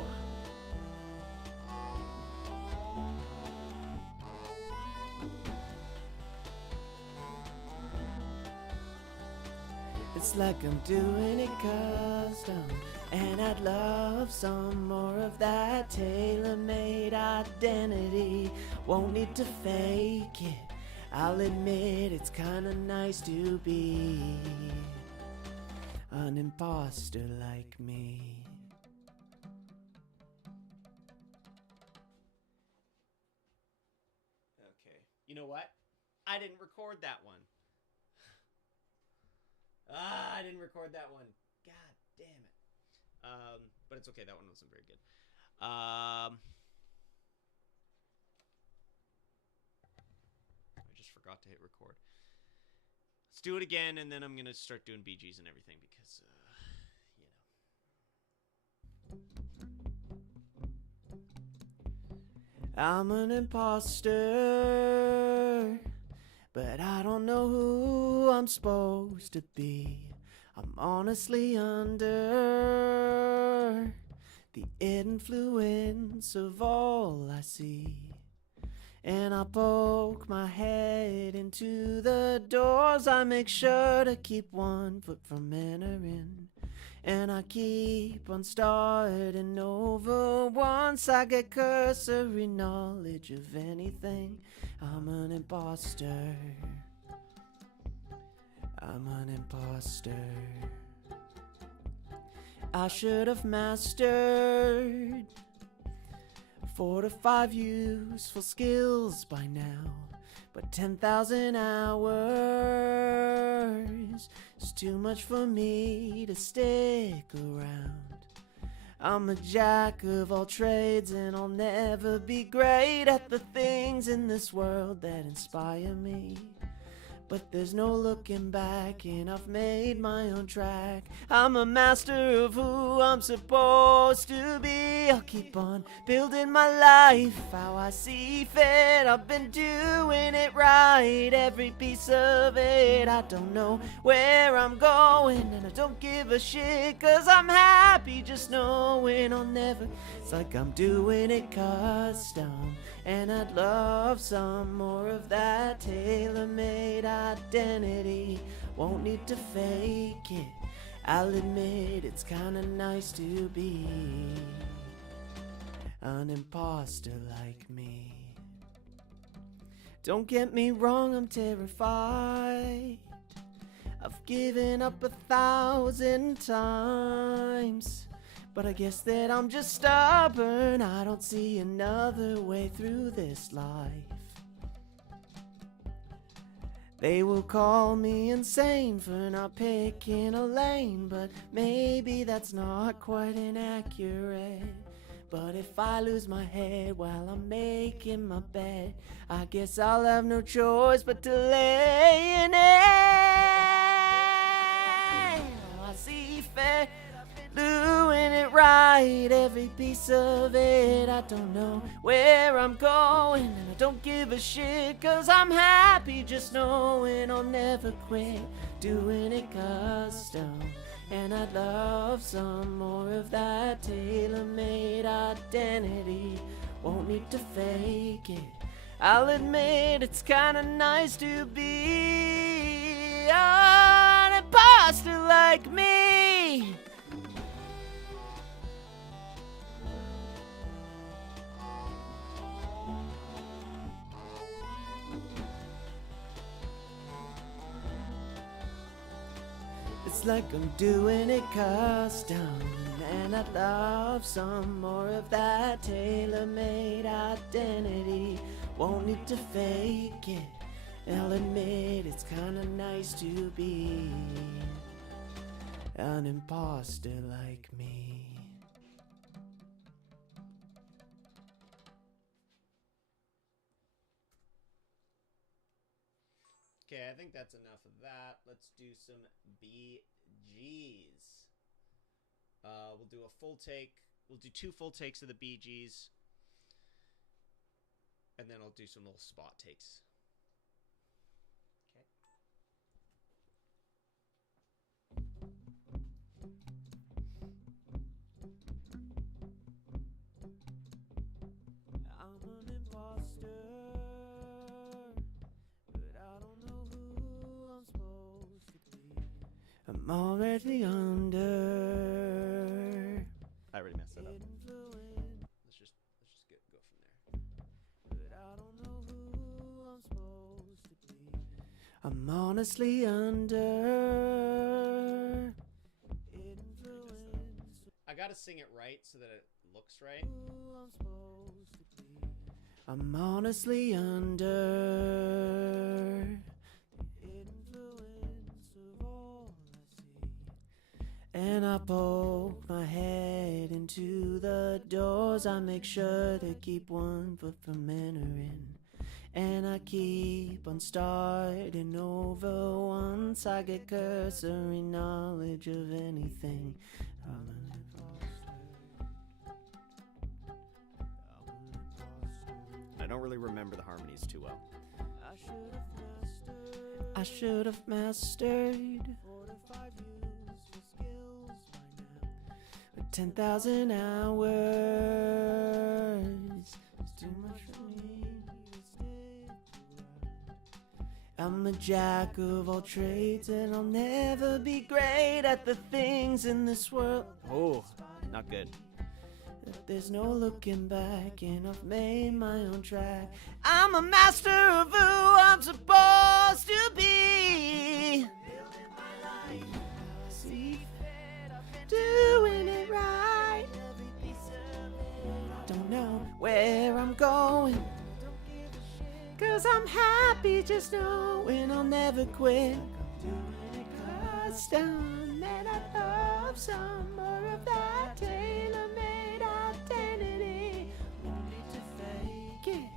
It's like I'm doing it custom, and I'd love some more of that tailor-made identity. Won't need to fake it, I'll admit it's kinda nice to be an imposter like me. Okay, you know what? I didn't record that one. I didn't record that one. God damn it. But it's okay. That one wasn't very good. I just forgot to hit record. Let's do it again, and then I'm gonna start doing BGs and everything because, I'm an imposter, but I don't know who I'm supposed to be. I'm honestly under the influence of all I see, and I poke my head into the doors. I make sure to keep one foot from entering, and I keep on starting over. Once I get cursory knowledge of anything, I'm an imposter. I'm an imposter. I should have mastered 4 to 5 useful skills by now, but 10,000 hours is too much for me to stick around. I'm a jack of all trades and I'll never be great at the things in this world that inspire me. But there's no looking back and I've made my own track. I'm a master of who I'm supposed to be. I'll keep on building my life how I see fit. I've been doing it right, every piece of it. I don't know where I'm going and I don't give a shit, 'cause I'm happy just knowing I'll never. It's like I'm doing it custom, and I'd love some more of that tailor-made identity. Won't need to fake it, I'll admit it's kinda nice to be an imposter like me. Don't get me wrong, I'm terrified. I've given up 1,000 times, but I guess that I'm just stubborn. I don't see another way through this life. They will call me insane for not picking a lane, but maybe that's not quite inaccurate. But if I lose my head while I'm making my bed, I guess I'll have no choice but to lay in it. I see fair, doing it right, every piece of it. I don't know where I'm going, and I don't give a shit, 'cause I'm happy just knowing I'll never quit doing it custom. And I'd love some more of that tailor-made identity. Won't need to fake it. I'll admit it's kinda nice to be an imposter like me. It's like I'm doing it custom, and I'd love some more of that tailor-made identity. Won't need to fake it. I'll admit it's kinda nice to be an imposter like me. Okay, I think that's enough of that. Let's do some BGs. We'll do a full take. We'll do 2 full takes of the BGs. And then I'll do some little spot takes. I'm an imposter, but I don't know who I'm supposed to be. I'm already under I already messed it up. influence, Let's just go from there. but I don't know who I'm supposed to be. I'm honestly under influence, I gotta sing it right so that it looks right. who I'm supposed to be. I'm honestly under influence of all I see. And I poke my head into the doors. I make sure to keep one foot from entering. And I keep on starting over once I get cursory knowledge of anything. I'm an imposter. I don't really remember the harmonies too well. I should have mastered 4 to 5 useful skills by now. But 10,000 hours is too much for me to stick around. I'm a jack of all trades, and I'll never be great at the things in this world. Oh, not good. There's no looking back, and I've made my own track. I'm a master of who I'm supposed to be. See, doing it right. Don't know where I'm going, 'cause I'm happy just knowing I'll never quit. Doing it custom, and I love some more of that tailor-made identity. Won't need to fake it.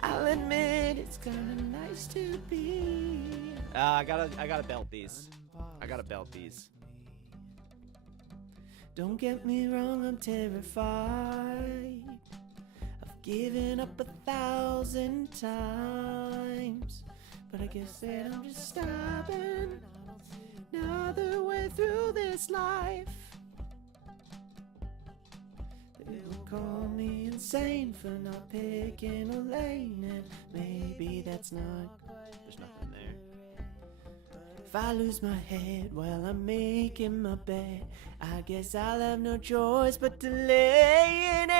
I'll admit it's kinda nice to be. I gotta belt these. I gotta belt these. Don't get me wrong, I'm terrified. I've given up 1,000 times, but I guess that I'm just stubborn. Another way through this life. They will call me insane for not picking a lane, and maybe that's not. There's nothing there. If I lose my head while I'm making my bed, I guess I'll have no choice but to lay in it.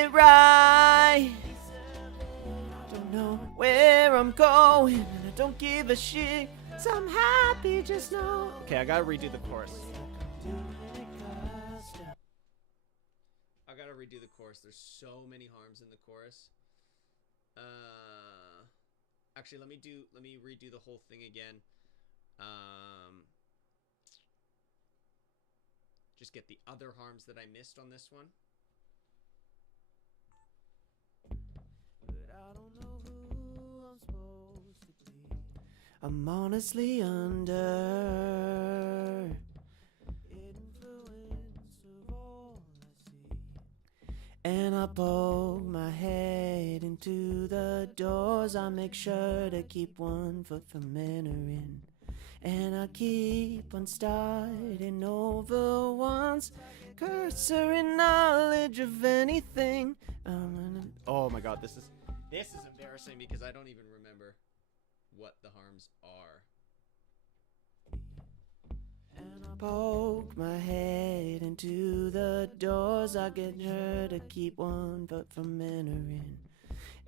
it right. I don't know where I'm going, and I don't give a shit. So I'm happy, just know. Okay, I gotta redo the chorus. I gotta redo the chorus. There's so many harms in the chorus. Actually, let me redo the whole thing again. Just get the other harms that I missed on this one. But I don't know who I'm supposed to be. I'm honestly under influence of all I see, and I poke my head into the doors. I make sure to keep one foot from entering, and I keep on starting over once. Cursory knowledge of anything. Oh my god, this is embarrassing because I don't even remember what the harms are. And I poke my head into the doors. I get sure to keep one foot from entering,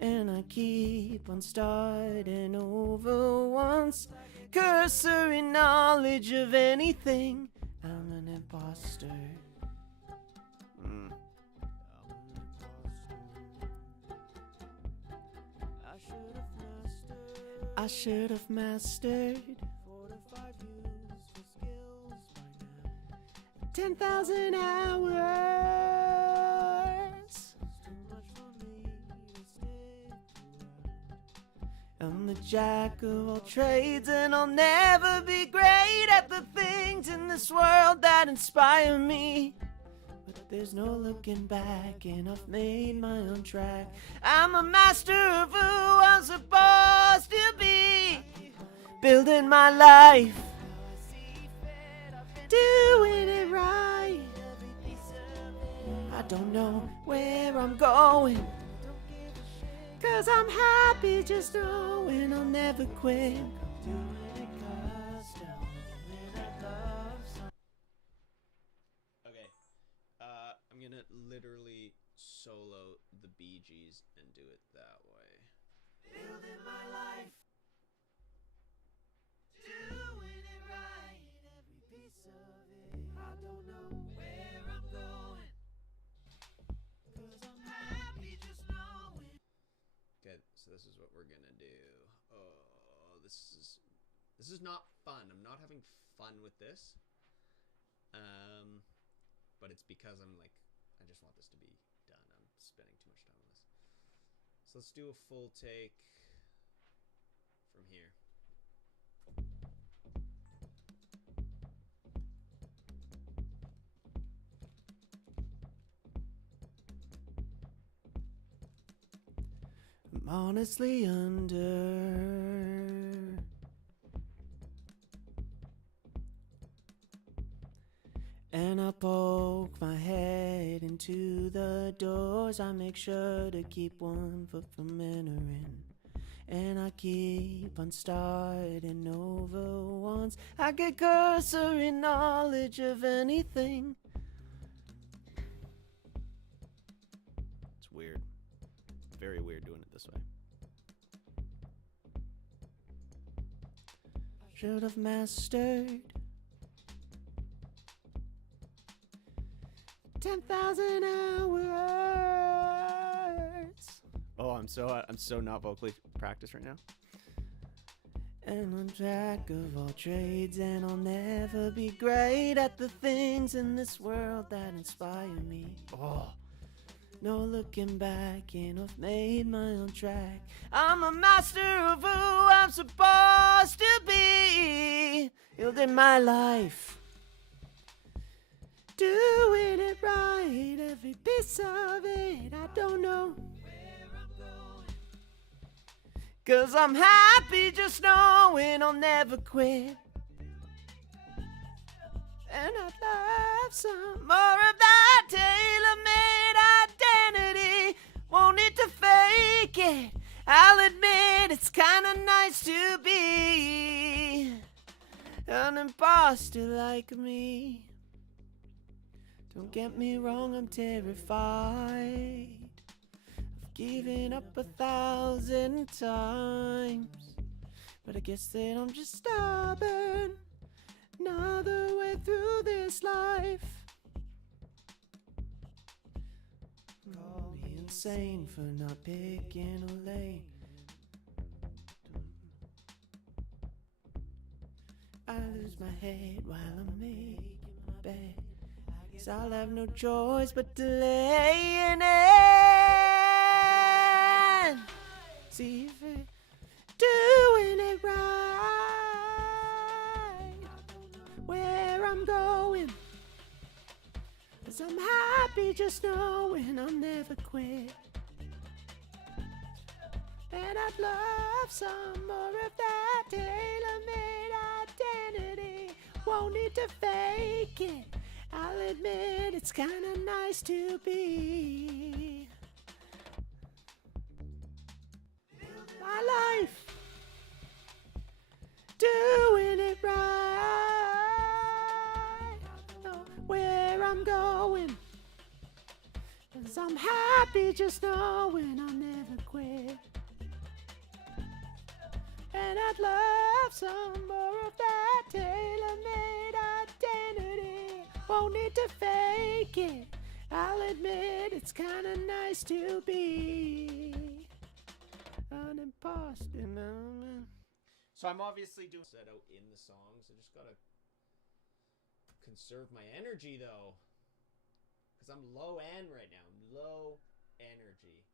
and I keep on starting over once. Cursory knowledge of anything. I'm an imposter. I should have mastered 4 to 5 useful skills by now. 10,000 hours. Too much for me to stick around. I'm the jack of all trades, and I'll never be great at the things in this world that inspire me. But there's no looking back, and I've made my own track. I'm a master of who I'm supposed to be, building my life, doing it right. I don't know where I'm going, 'cause I'm happy just knowing I'll never quit. I'm gonna literally solo the Bee Gees and do it that way. Building my life, doing it right, every piece of it. I don't know where I'm going, 'cause I'm happy just knowing. Okay, so this is what we're gonna do. Oh, this is not fun. I'm not having fun with this. But it's because I'm like, I just want this to be done. I'm spending too much time on this. So let's do a full take from here. I'm honestly under and I poke my head into the doors. I make sure to keep one foot from entering, and I keep on starting over once. I get cursory knowledge of anything. It's weird. Very weird doing it this way. Should have mastered 10,000 hours. Oh, I'm so not vocally practiced right now. And I'm jack of all trades, and I'll never be great at the things in this world that inspire me. Oh, no looking back, and I've made my own track. I'm a master of who I'm supposed to be, building my life, doing it right, every piece of it. I don't know where I'm going, 'cause I'm happy just knowing I'll never quit. And I'd love some more of that tailor-made identity. Won't need to fake it, I'll admit it's kinda nice to be an imposter like me. Don't get me wrong, I'm terrified. Giving up 1,000 times, but I guess that I'm just stubborn. Another way through this life. Call me insane for not picking a lane. I lose my head while I'm making my bed. Guess I'll have no choice but to lay in it. See if it's doing it right. Where I'm going, 'cause I'm happy just knowing I'll never quit. And I'd love some more of that tailor-made identity. Won't need to fake it. I'll admit it's kinda nice to be my life, doing it right. Know where I'm going, 'cause I'm happy just knowing I'll never quit. And I'd love some more of that tailor-made identity. Won't need to fake it. I'll admit it's kinda nice to be an imposter. So I'm obviously doing set out in the songs. I just gotta conserve my energy though, because I'm low end right now. Low energy.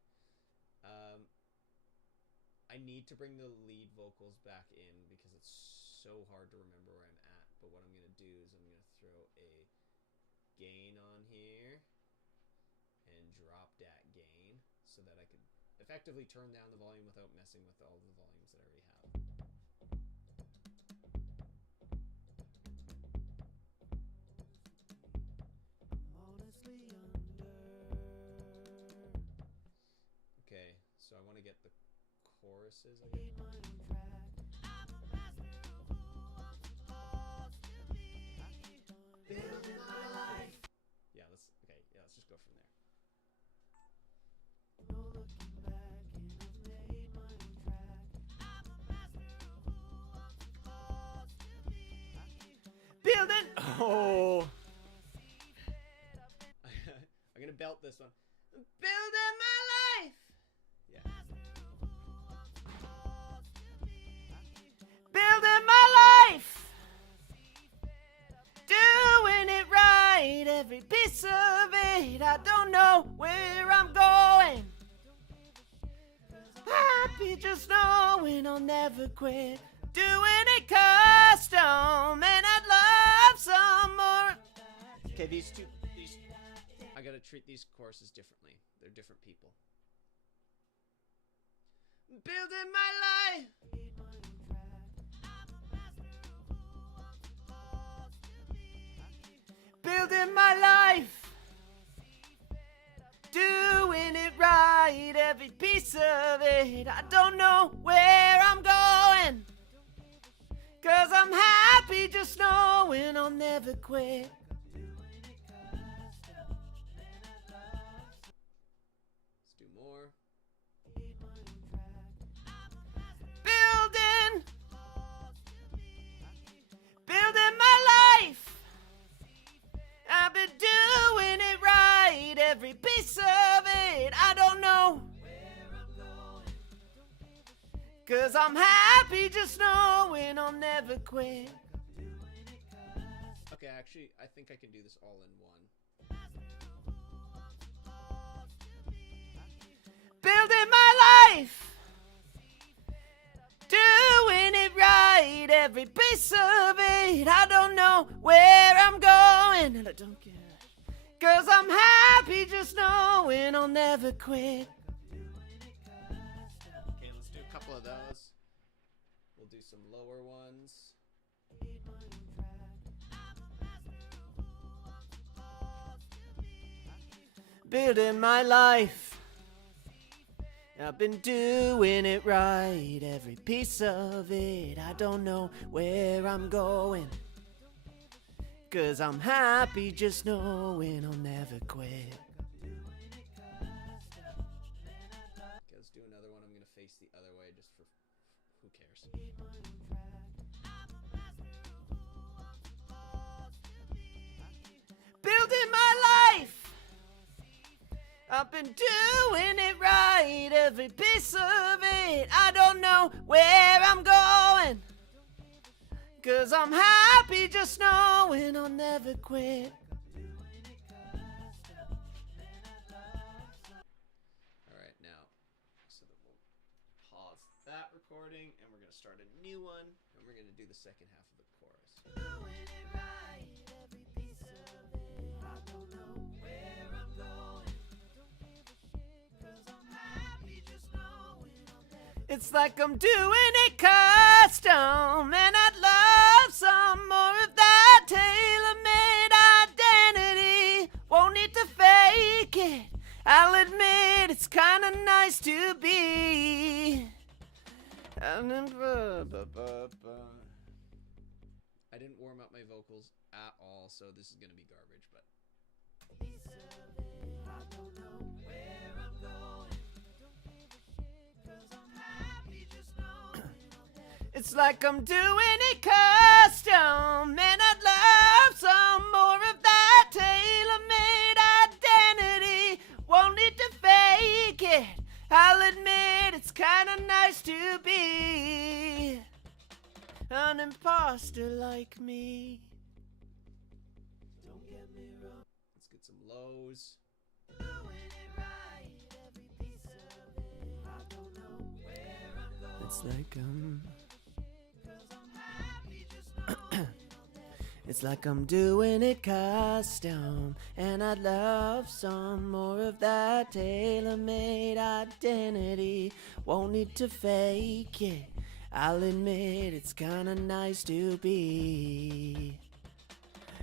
I need to bring the lead vocals back in because it's so hard to remember where I'm at. But what I'm gonna do is I'm gonna throw a gain on here and drop that gain so that I can effectively turn down the volume without messing with all the volumes that I already have. Okay, so I want to get the choruses. Yeah, let's just go from there. Building. Oh. I'm gonna belt this one. Building my life. Yeah. Building my life, doing it right, every piece of it. I don't know where I'm going. Happy just knowing I'll never quit. Doing it custom, and I'd love some more. Okay, these I gotta treat these choruses differently. They're different people. Building my life. Building my life, doing it right, every piece of it. I don't know where I'm going, 'cause I'm happy just knowing I'll never quit. Let's do more. Building my life. I've been doing it right, every piece of it. I don't know where I'm going, 'cause I'm happy just knowing I'll never quit. Okay, actually, I think I can do this all in one. Building my life, doing it right, every piece of it. I don't know where I'm going, and I don't care, 'cause I'm happy just knowing I'll never quit. Okay, let's do a couple of those. We'll do some lower ones. Building my life, I've been doing it right, every piece of it. I don't know where I'm going, 'cause I'm happy just knowing I'll never quit. I've been doing it right, every piece of it. I don't know where I'm going, 'cause I'm happy just knowing I'll never quit. Alright, now, so that we'll pause that recording, and we're going to start a new one, and we're going to do the second half of the chorus. Doing it right, every piece of it. I don't know where I'm going, don't give a shit, 'cause I'm happy just knowing I'll never. It's like I'm doing it custom, and I'd love some more of that tailor-made identity. Won't need to fake it, I'll admit it's kinda nice to be. I didn't warm up my vocals at all, so this is going to be garbage, but... It's like I'm doing it custom, and I'd love some more of that tailor-made identity. Won't need to fake it, I'll admit it's kinda nice to be an imposter like me. Don't get me wrong. Let's get some lows. It's like it's like I'm doing it custom, and I'd love some more of that tailor-made identity. Won't need to fake it, I'll admit it's kinda nice to be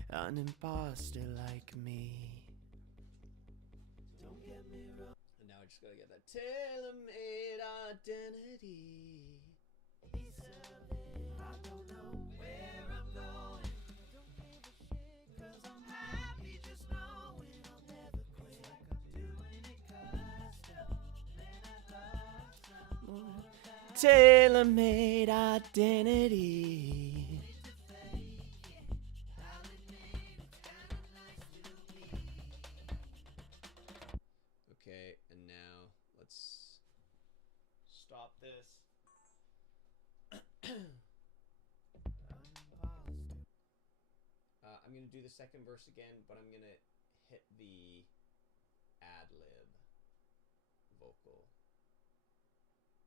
an imposter like me. Don't get me wrong. And now I just gotta get that tailor-made identity. Tailor-made identity. Okay, and now let's stop this. I'm gonna do the second verse again, but I'm gonna hit the ad-lib vocal. Oh,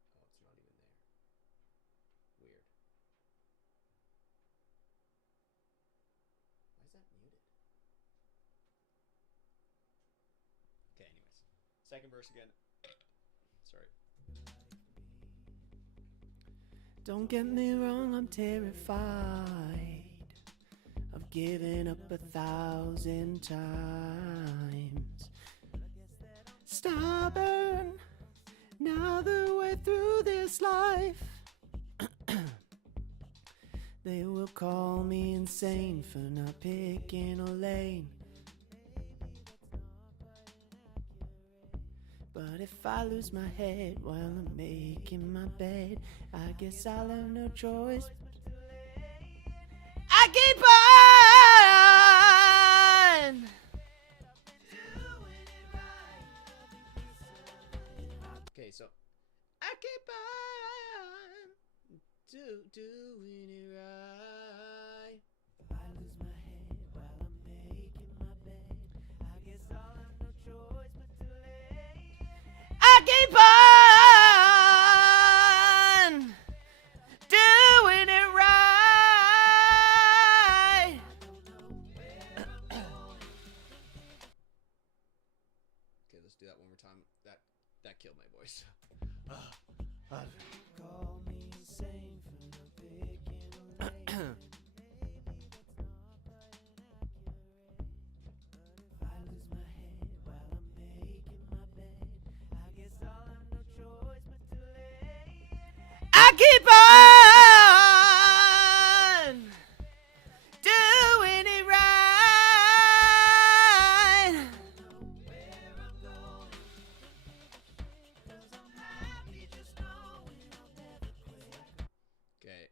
it's not even there. Weird. Why is that muted? Okay, anyways. Second verse again. Sorry. Don't get me wrong, I'm terrified of giving up 1,000 times. Stubborn, now the way through this life. They will call me insane for not picking a lane. But if I lose my head while I'm making my bed, I guess I'll have no choice. I keep on. Okay, so I keep on doing it right. If I lose my head while I'm making my bed, I guess I'll have no choice but to lay. I keep on doing it right. Okay, let's do that one more time. That killed my voice. Call me insane for not picking a lane. If I lose my head while I'm making my bed, I guess I'll have no choice but to lay. I keep on doing it right. Okay.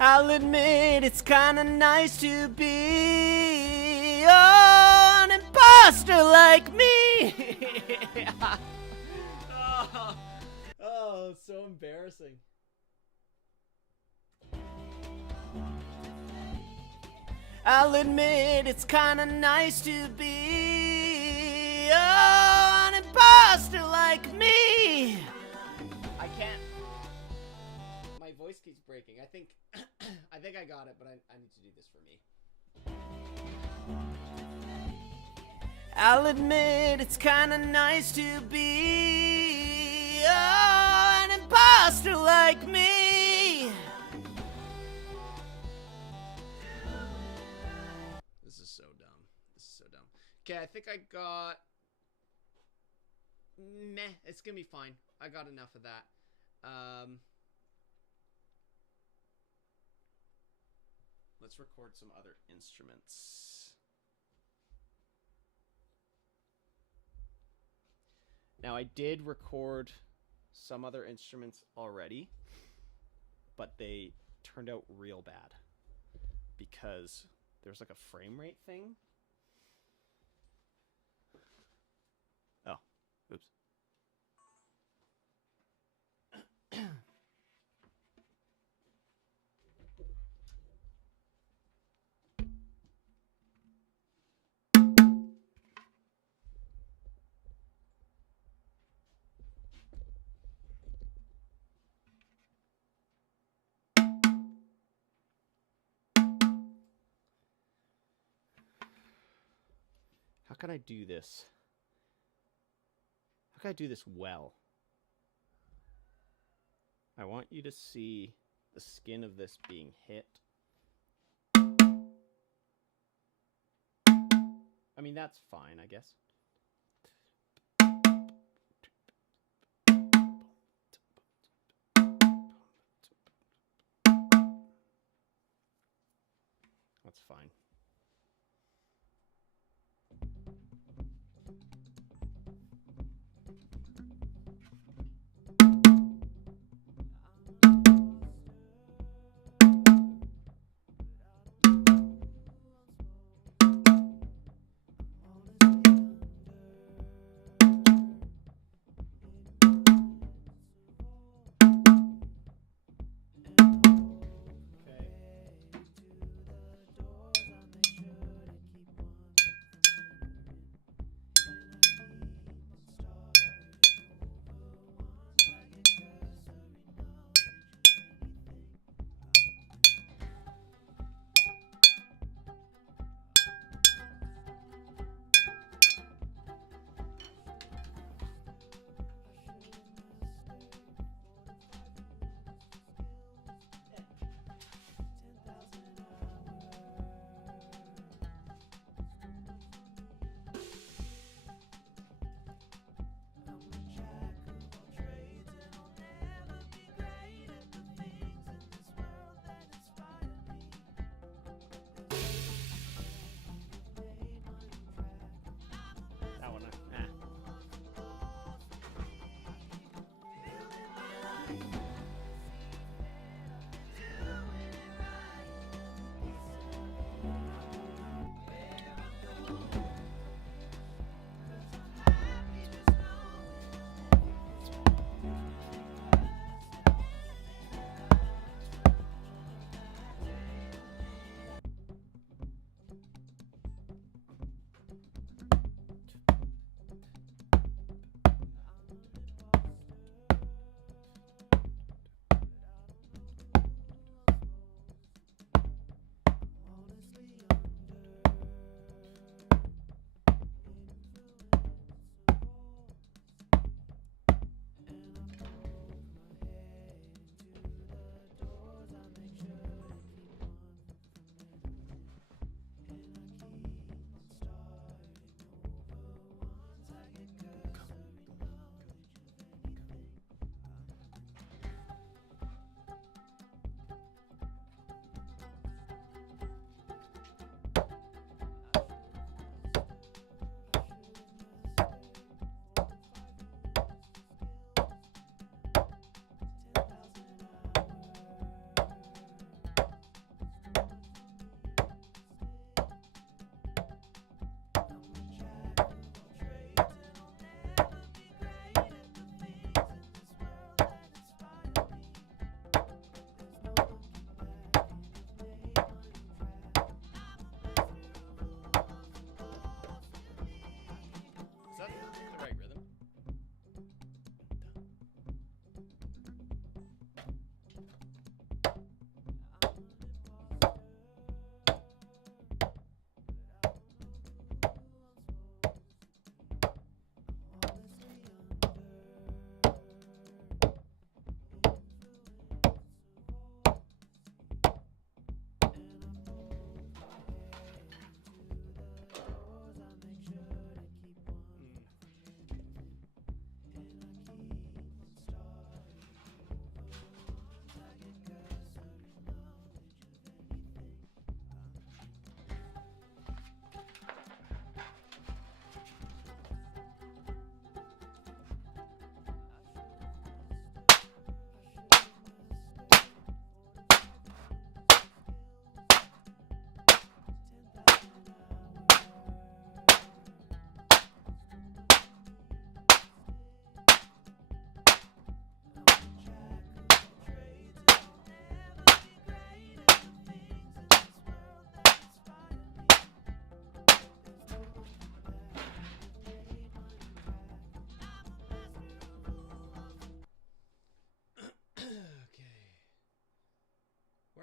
I'll admit it's kinda nice to be an imposter like me. Oh, so embarrassing. I'll admit it's kinda nice to be an imposter like me. I can't. My voice keeps breaking. I think I got it, but I need to do this for me. I'll admit it's kinda nice to be an imposter like me. This is so dumb. Okay, I think I got... Meh, it's gonna be fine. I got enough of that. Let's record some other instruments. Now, I did record some other instruments already, but they turned out real bad because there's like a frame rate thing. Oh, oops. How can I do this? How can I do this well? I want you to see the skin of this being hit. I mean, that's fine, I guess. That's fine.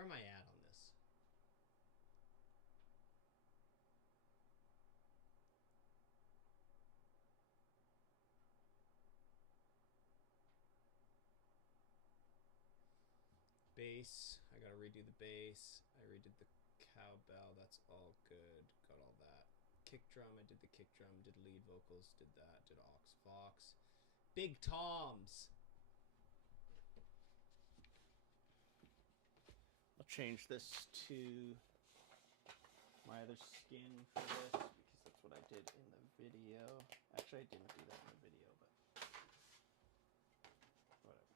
am I at on this? Bass. I gotta redo the bass. I redid the cowbell. That's all good. Got all that. Kick drum. I did the kick drum. Did lead vocals. Did that. Did aux vox. Big toms. I'll change this to my other skin for this because that's what I did in the video. Actually, I didn't do that in the video, but whatever.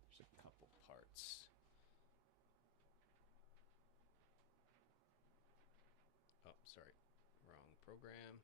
There's a couple parts. Oh, sorry. Wrong program.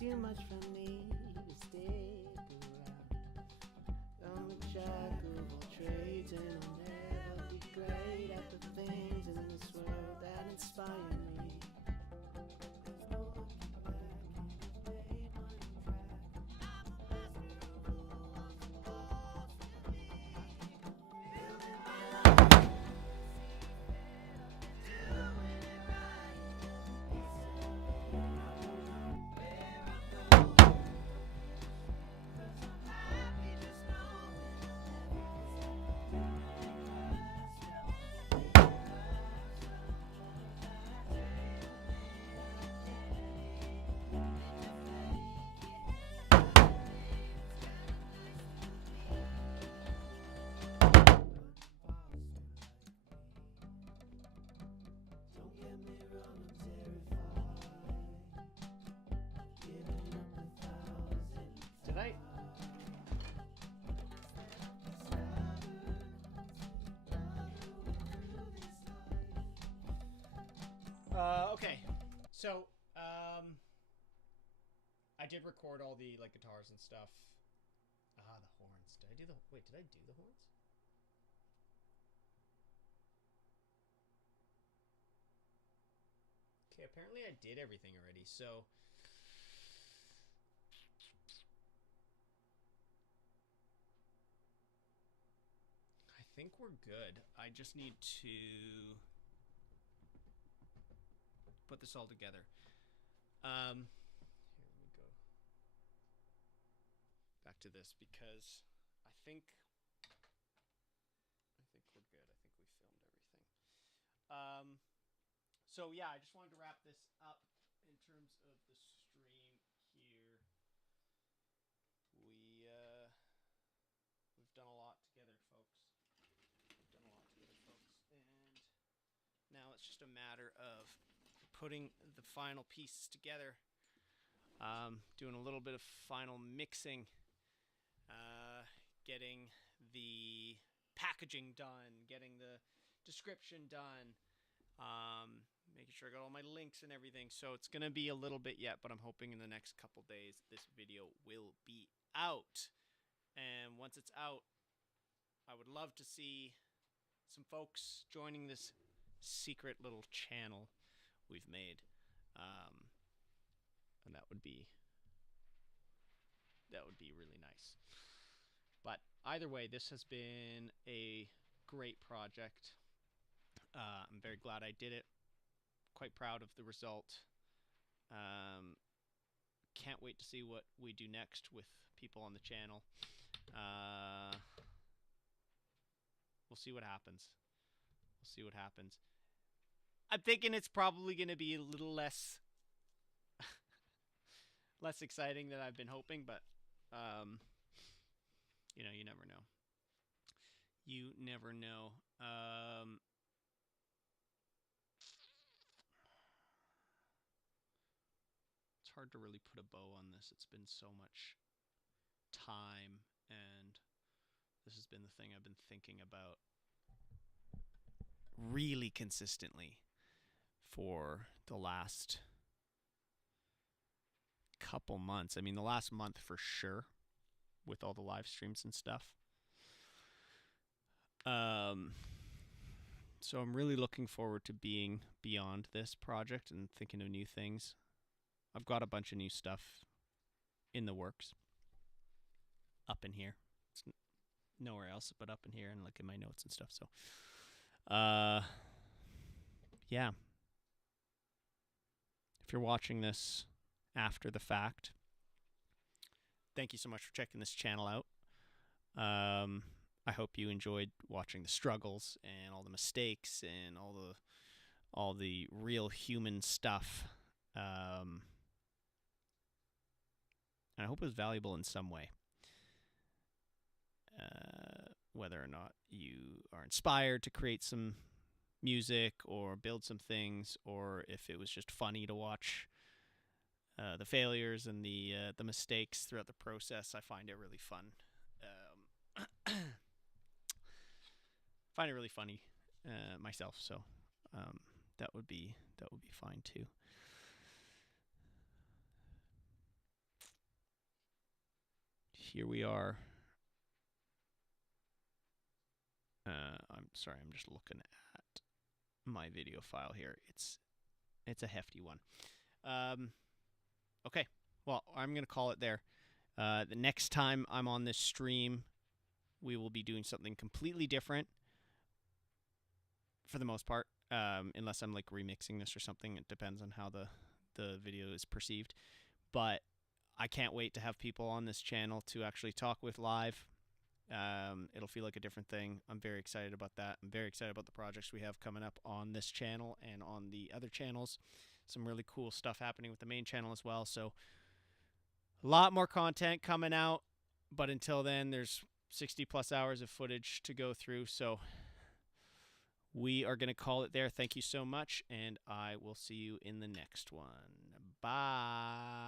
Too much for me to stick around. I'm a jack of all trades and I'll never be great at the things in this world that inspire me. There's no looking back, and I've made my own track. I'm the master of the ones who walk with me. Building my life, doing it right. Tonight. Okay. So, I did record all the like guitars and stuff. The horns. Did I do the wait, did I do the horns? Okay, apparently I did everything already, so I think we're good. I just need to put this all together. Here we go. Back to this because I think we're good. I think we filmed everything. So yeah, I just wanted to wrap this up in terms of the stream here. We've done a lot together, folks. And now it's just a matter of putting the final pieces together. Doing a little bit of final mixing, getting the packaging done, getting the description done, making sure I got all my links and everything. So it's going to be a little bit yet, but I'm hoping in the next couple days this video will be out. And once it's out, I would love to see some folks joining this secret little channel we've made. And that would be really nice. But either way, this has been a great project. I'm very glad I did it. Quite proud of the result. Can't wait to see what we do next with people on the channel. We'll see what happens. We'll see what happens. I'm thinking it's probably going to be a little less exciting than I've been hoping, but you never know. You never know. It's hard to really put a bow on this. It's been so much time, and this has been the thing I've been thinking about really consistently for the last couple months. I mean, the last month for sure, with all the live streams and stuff. So I'm really looking forward to being beyond this project and thinking of new things. I've got a bunch of new stuff in the works up in here. It's nowhere else but up in here and like in my notes and stuff. So, yeah. If you're watching this after the fact, thank you so much for checking this channel out. I hope you enjoyed watching the struggles and all the mistakes and all the real human stuff. And I hope it was valuable in some way. Whether or not you are inspired to create some music or build some things, or if it was just funny to watch the failures and the mistakes throughout the process, I find it really fun. Find it really funny myself, so that would be fine too. Here we are. I'm sorry, I'm just looking at my video file here. It's a hefty one. Okay, well, I'm gonna call it there. The next time I'm on this stream, we will be doing something completely different. For the most part, unless I'm like remixing this or something. It depends on how the video is perceived. But I can't wait to have people on this channel to actually talk with live. It'll feel like a different thing. I'm very excited about that. I'm very excited about the projects we have coming up on this channel and on the other channels. Some really cool stuff happening with the main channel as well. So a lot more content coming out. But until then, there's 60 plus hours of footage to go through. So we are going to call it there. Thank you so much, and I will see you in the next one. Bye.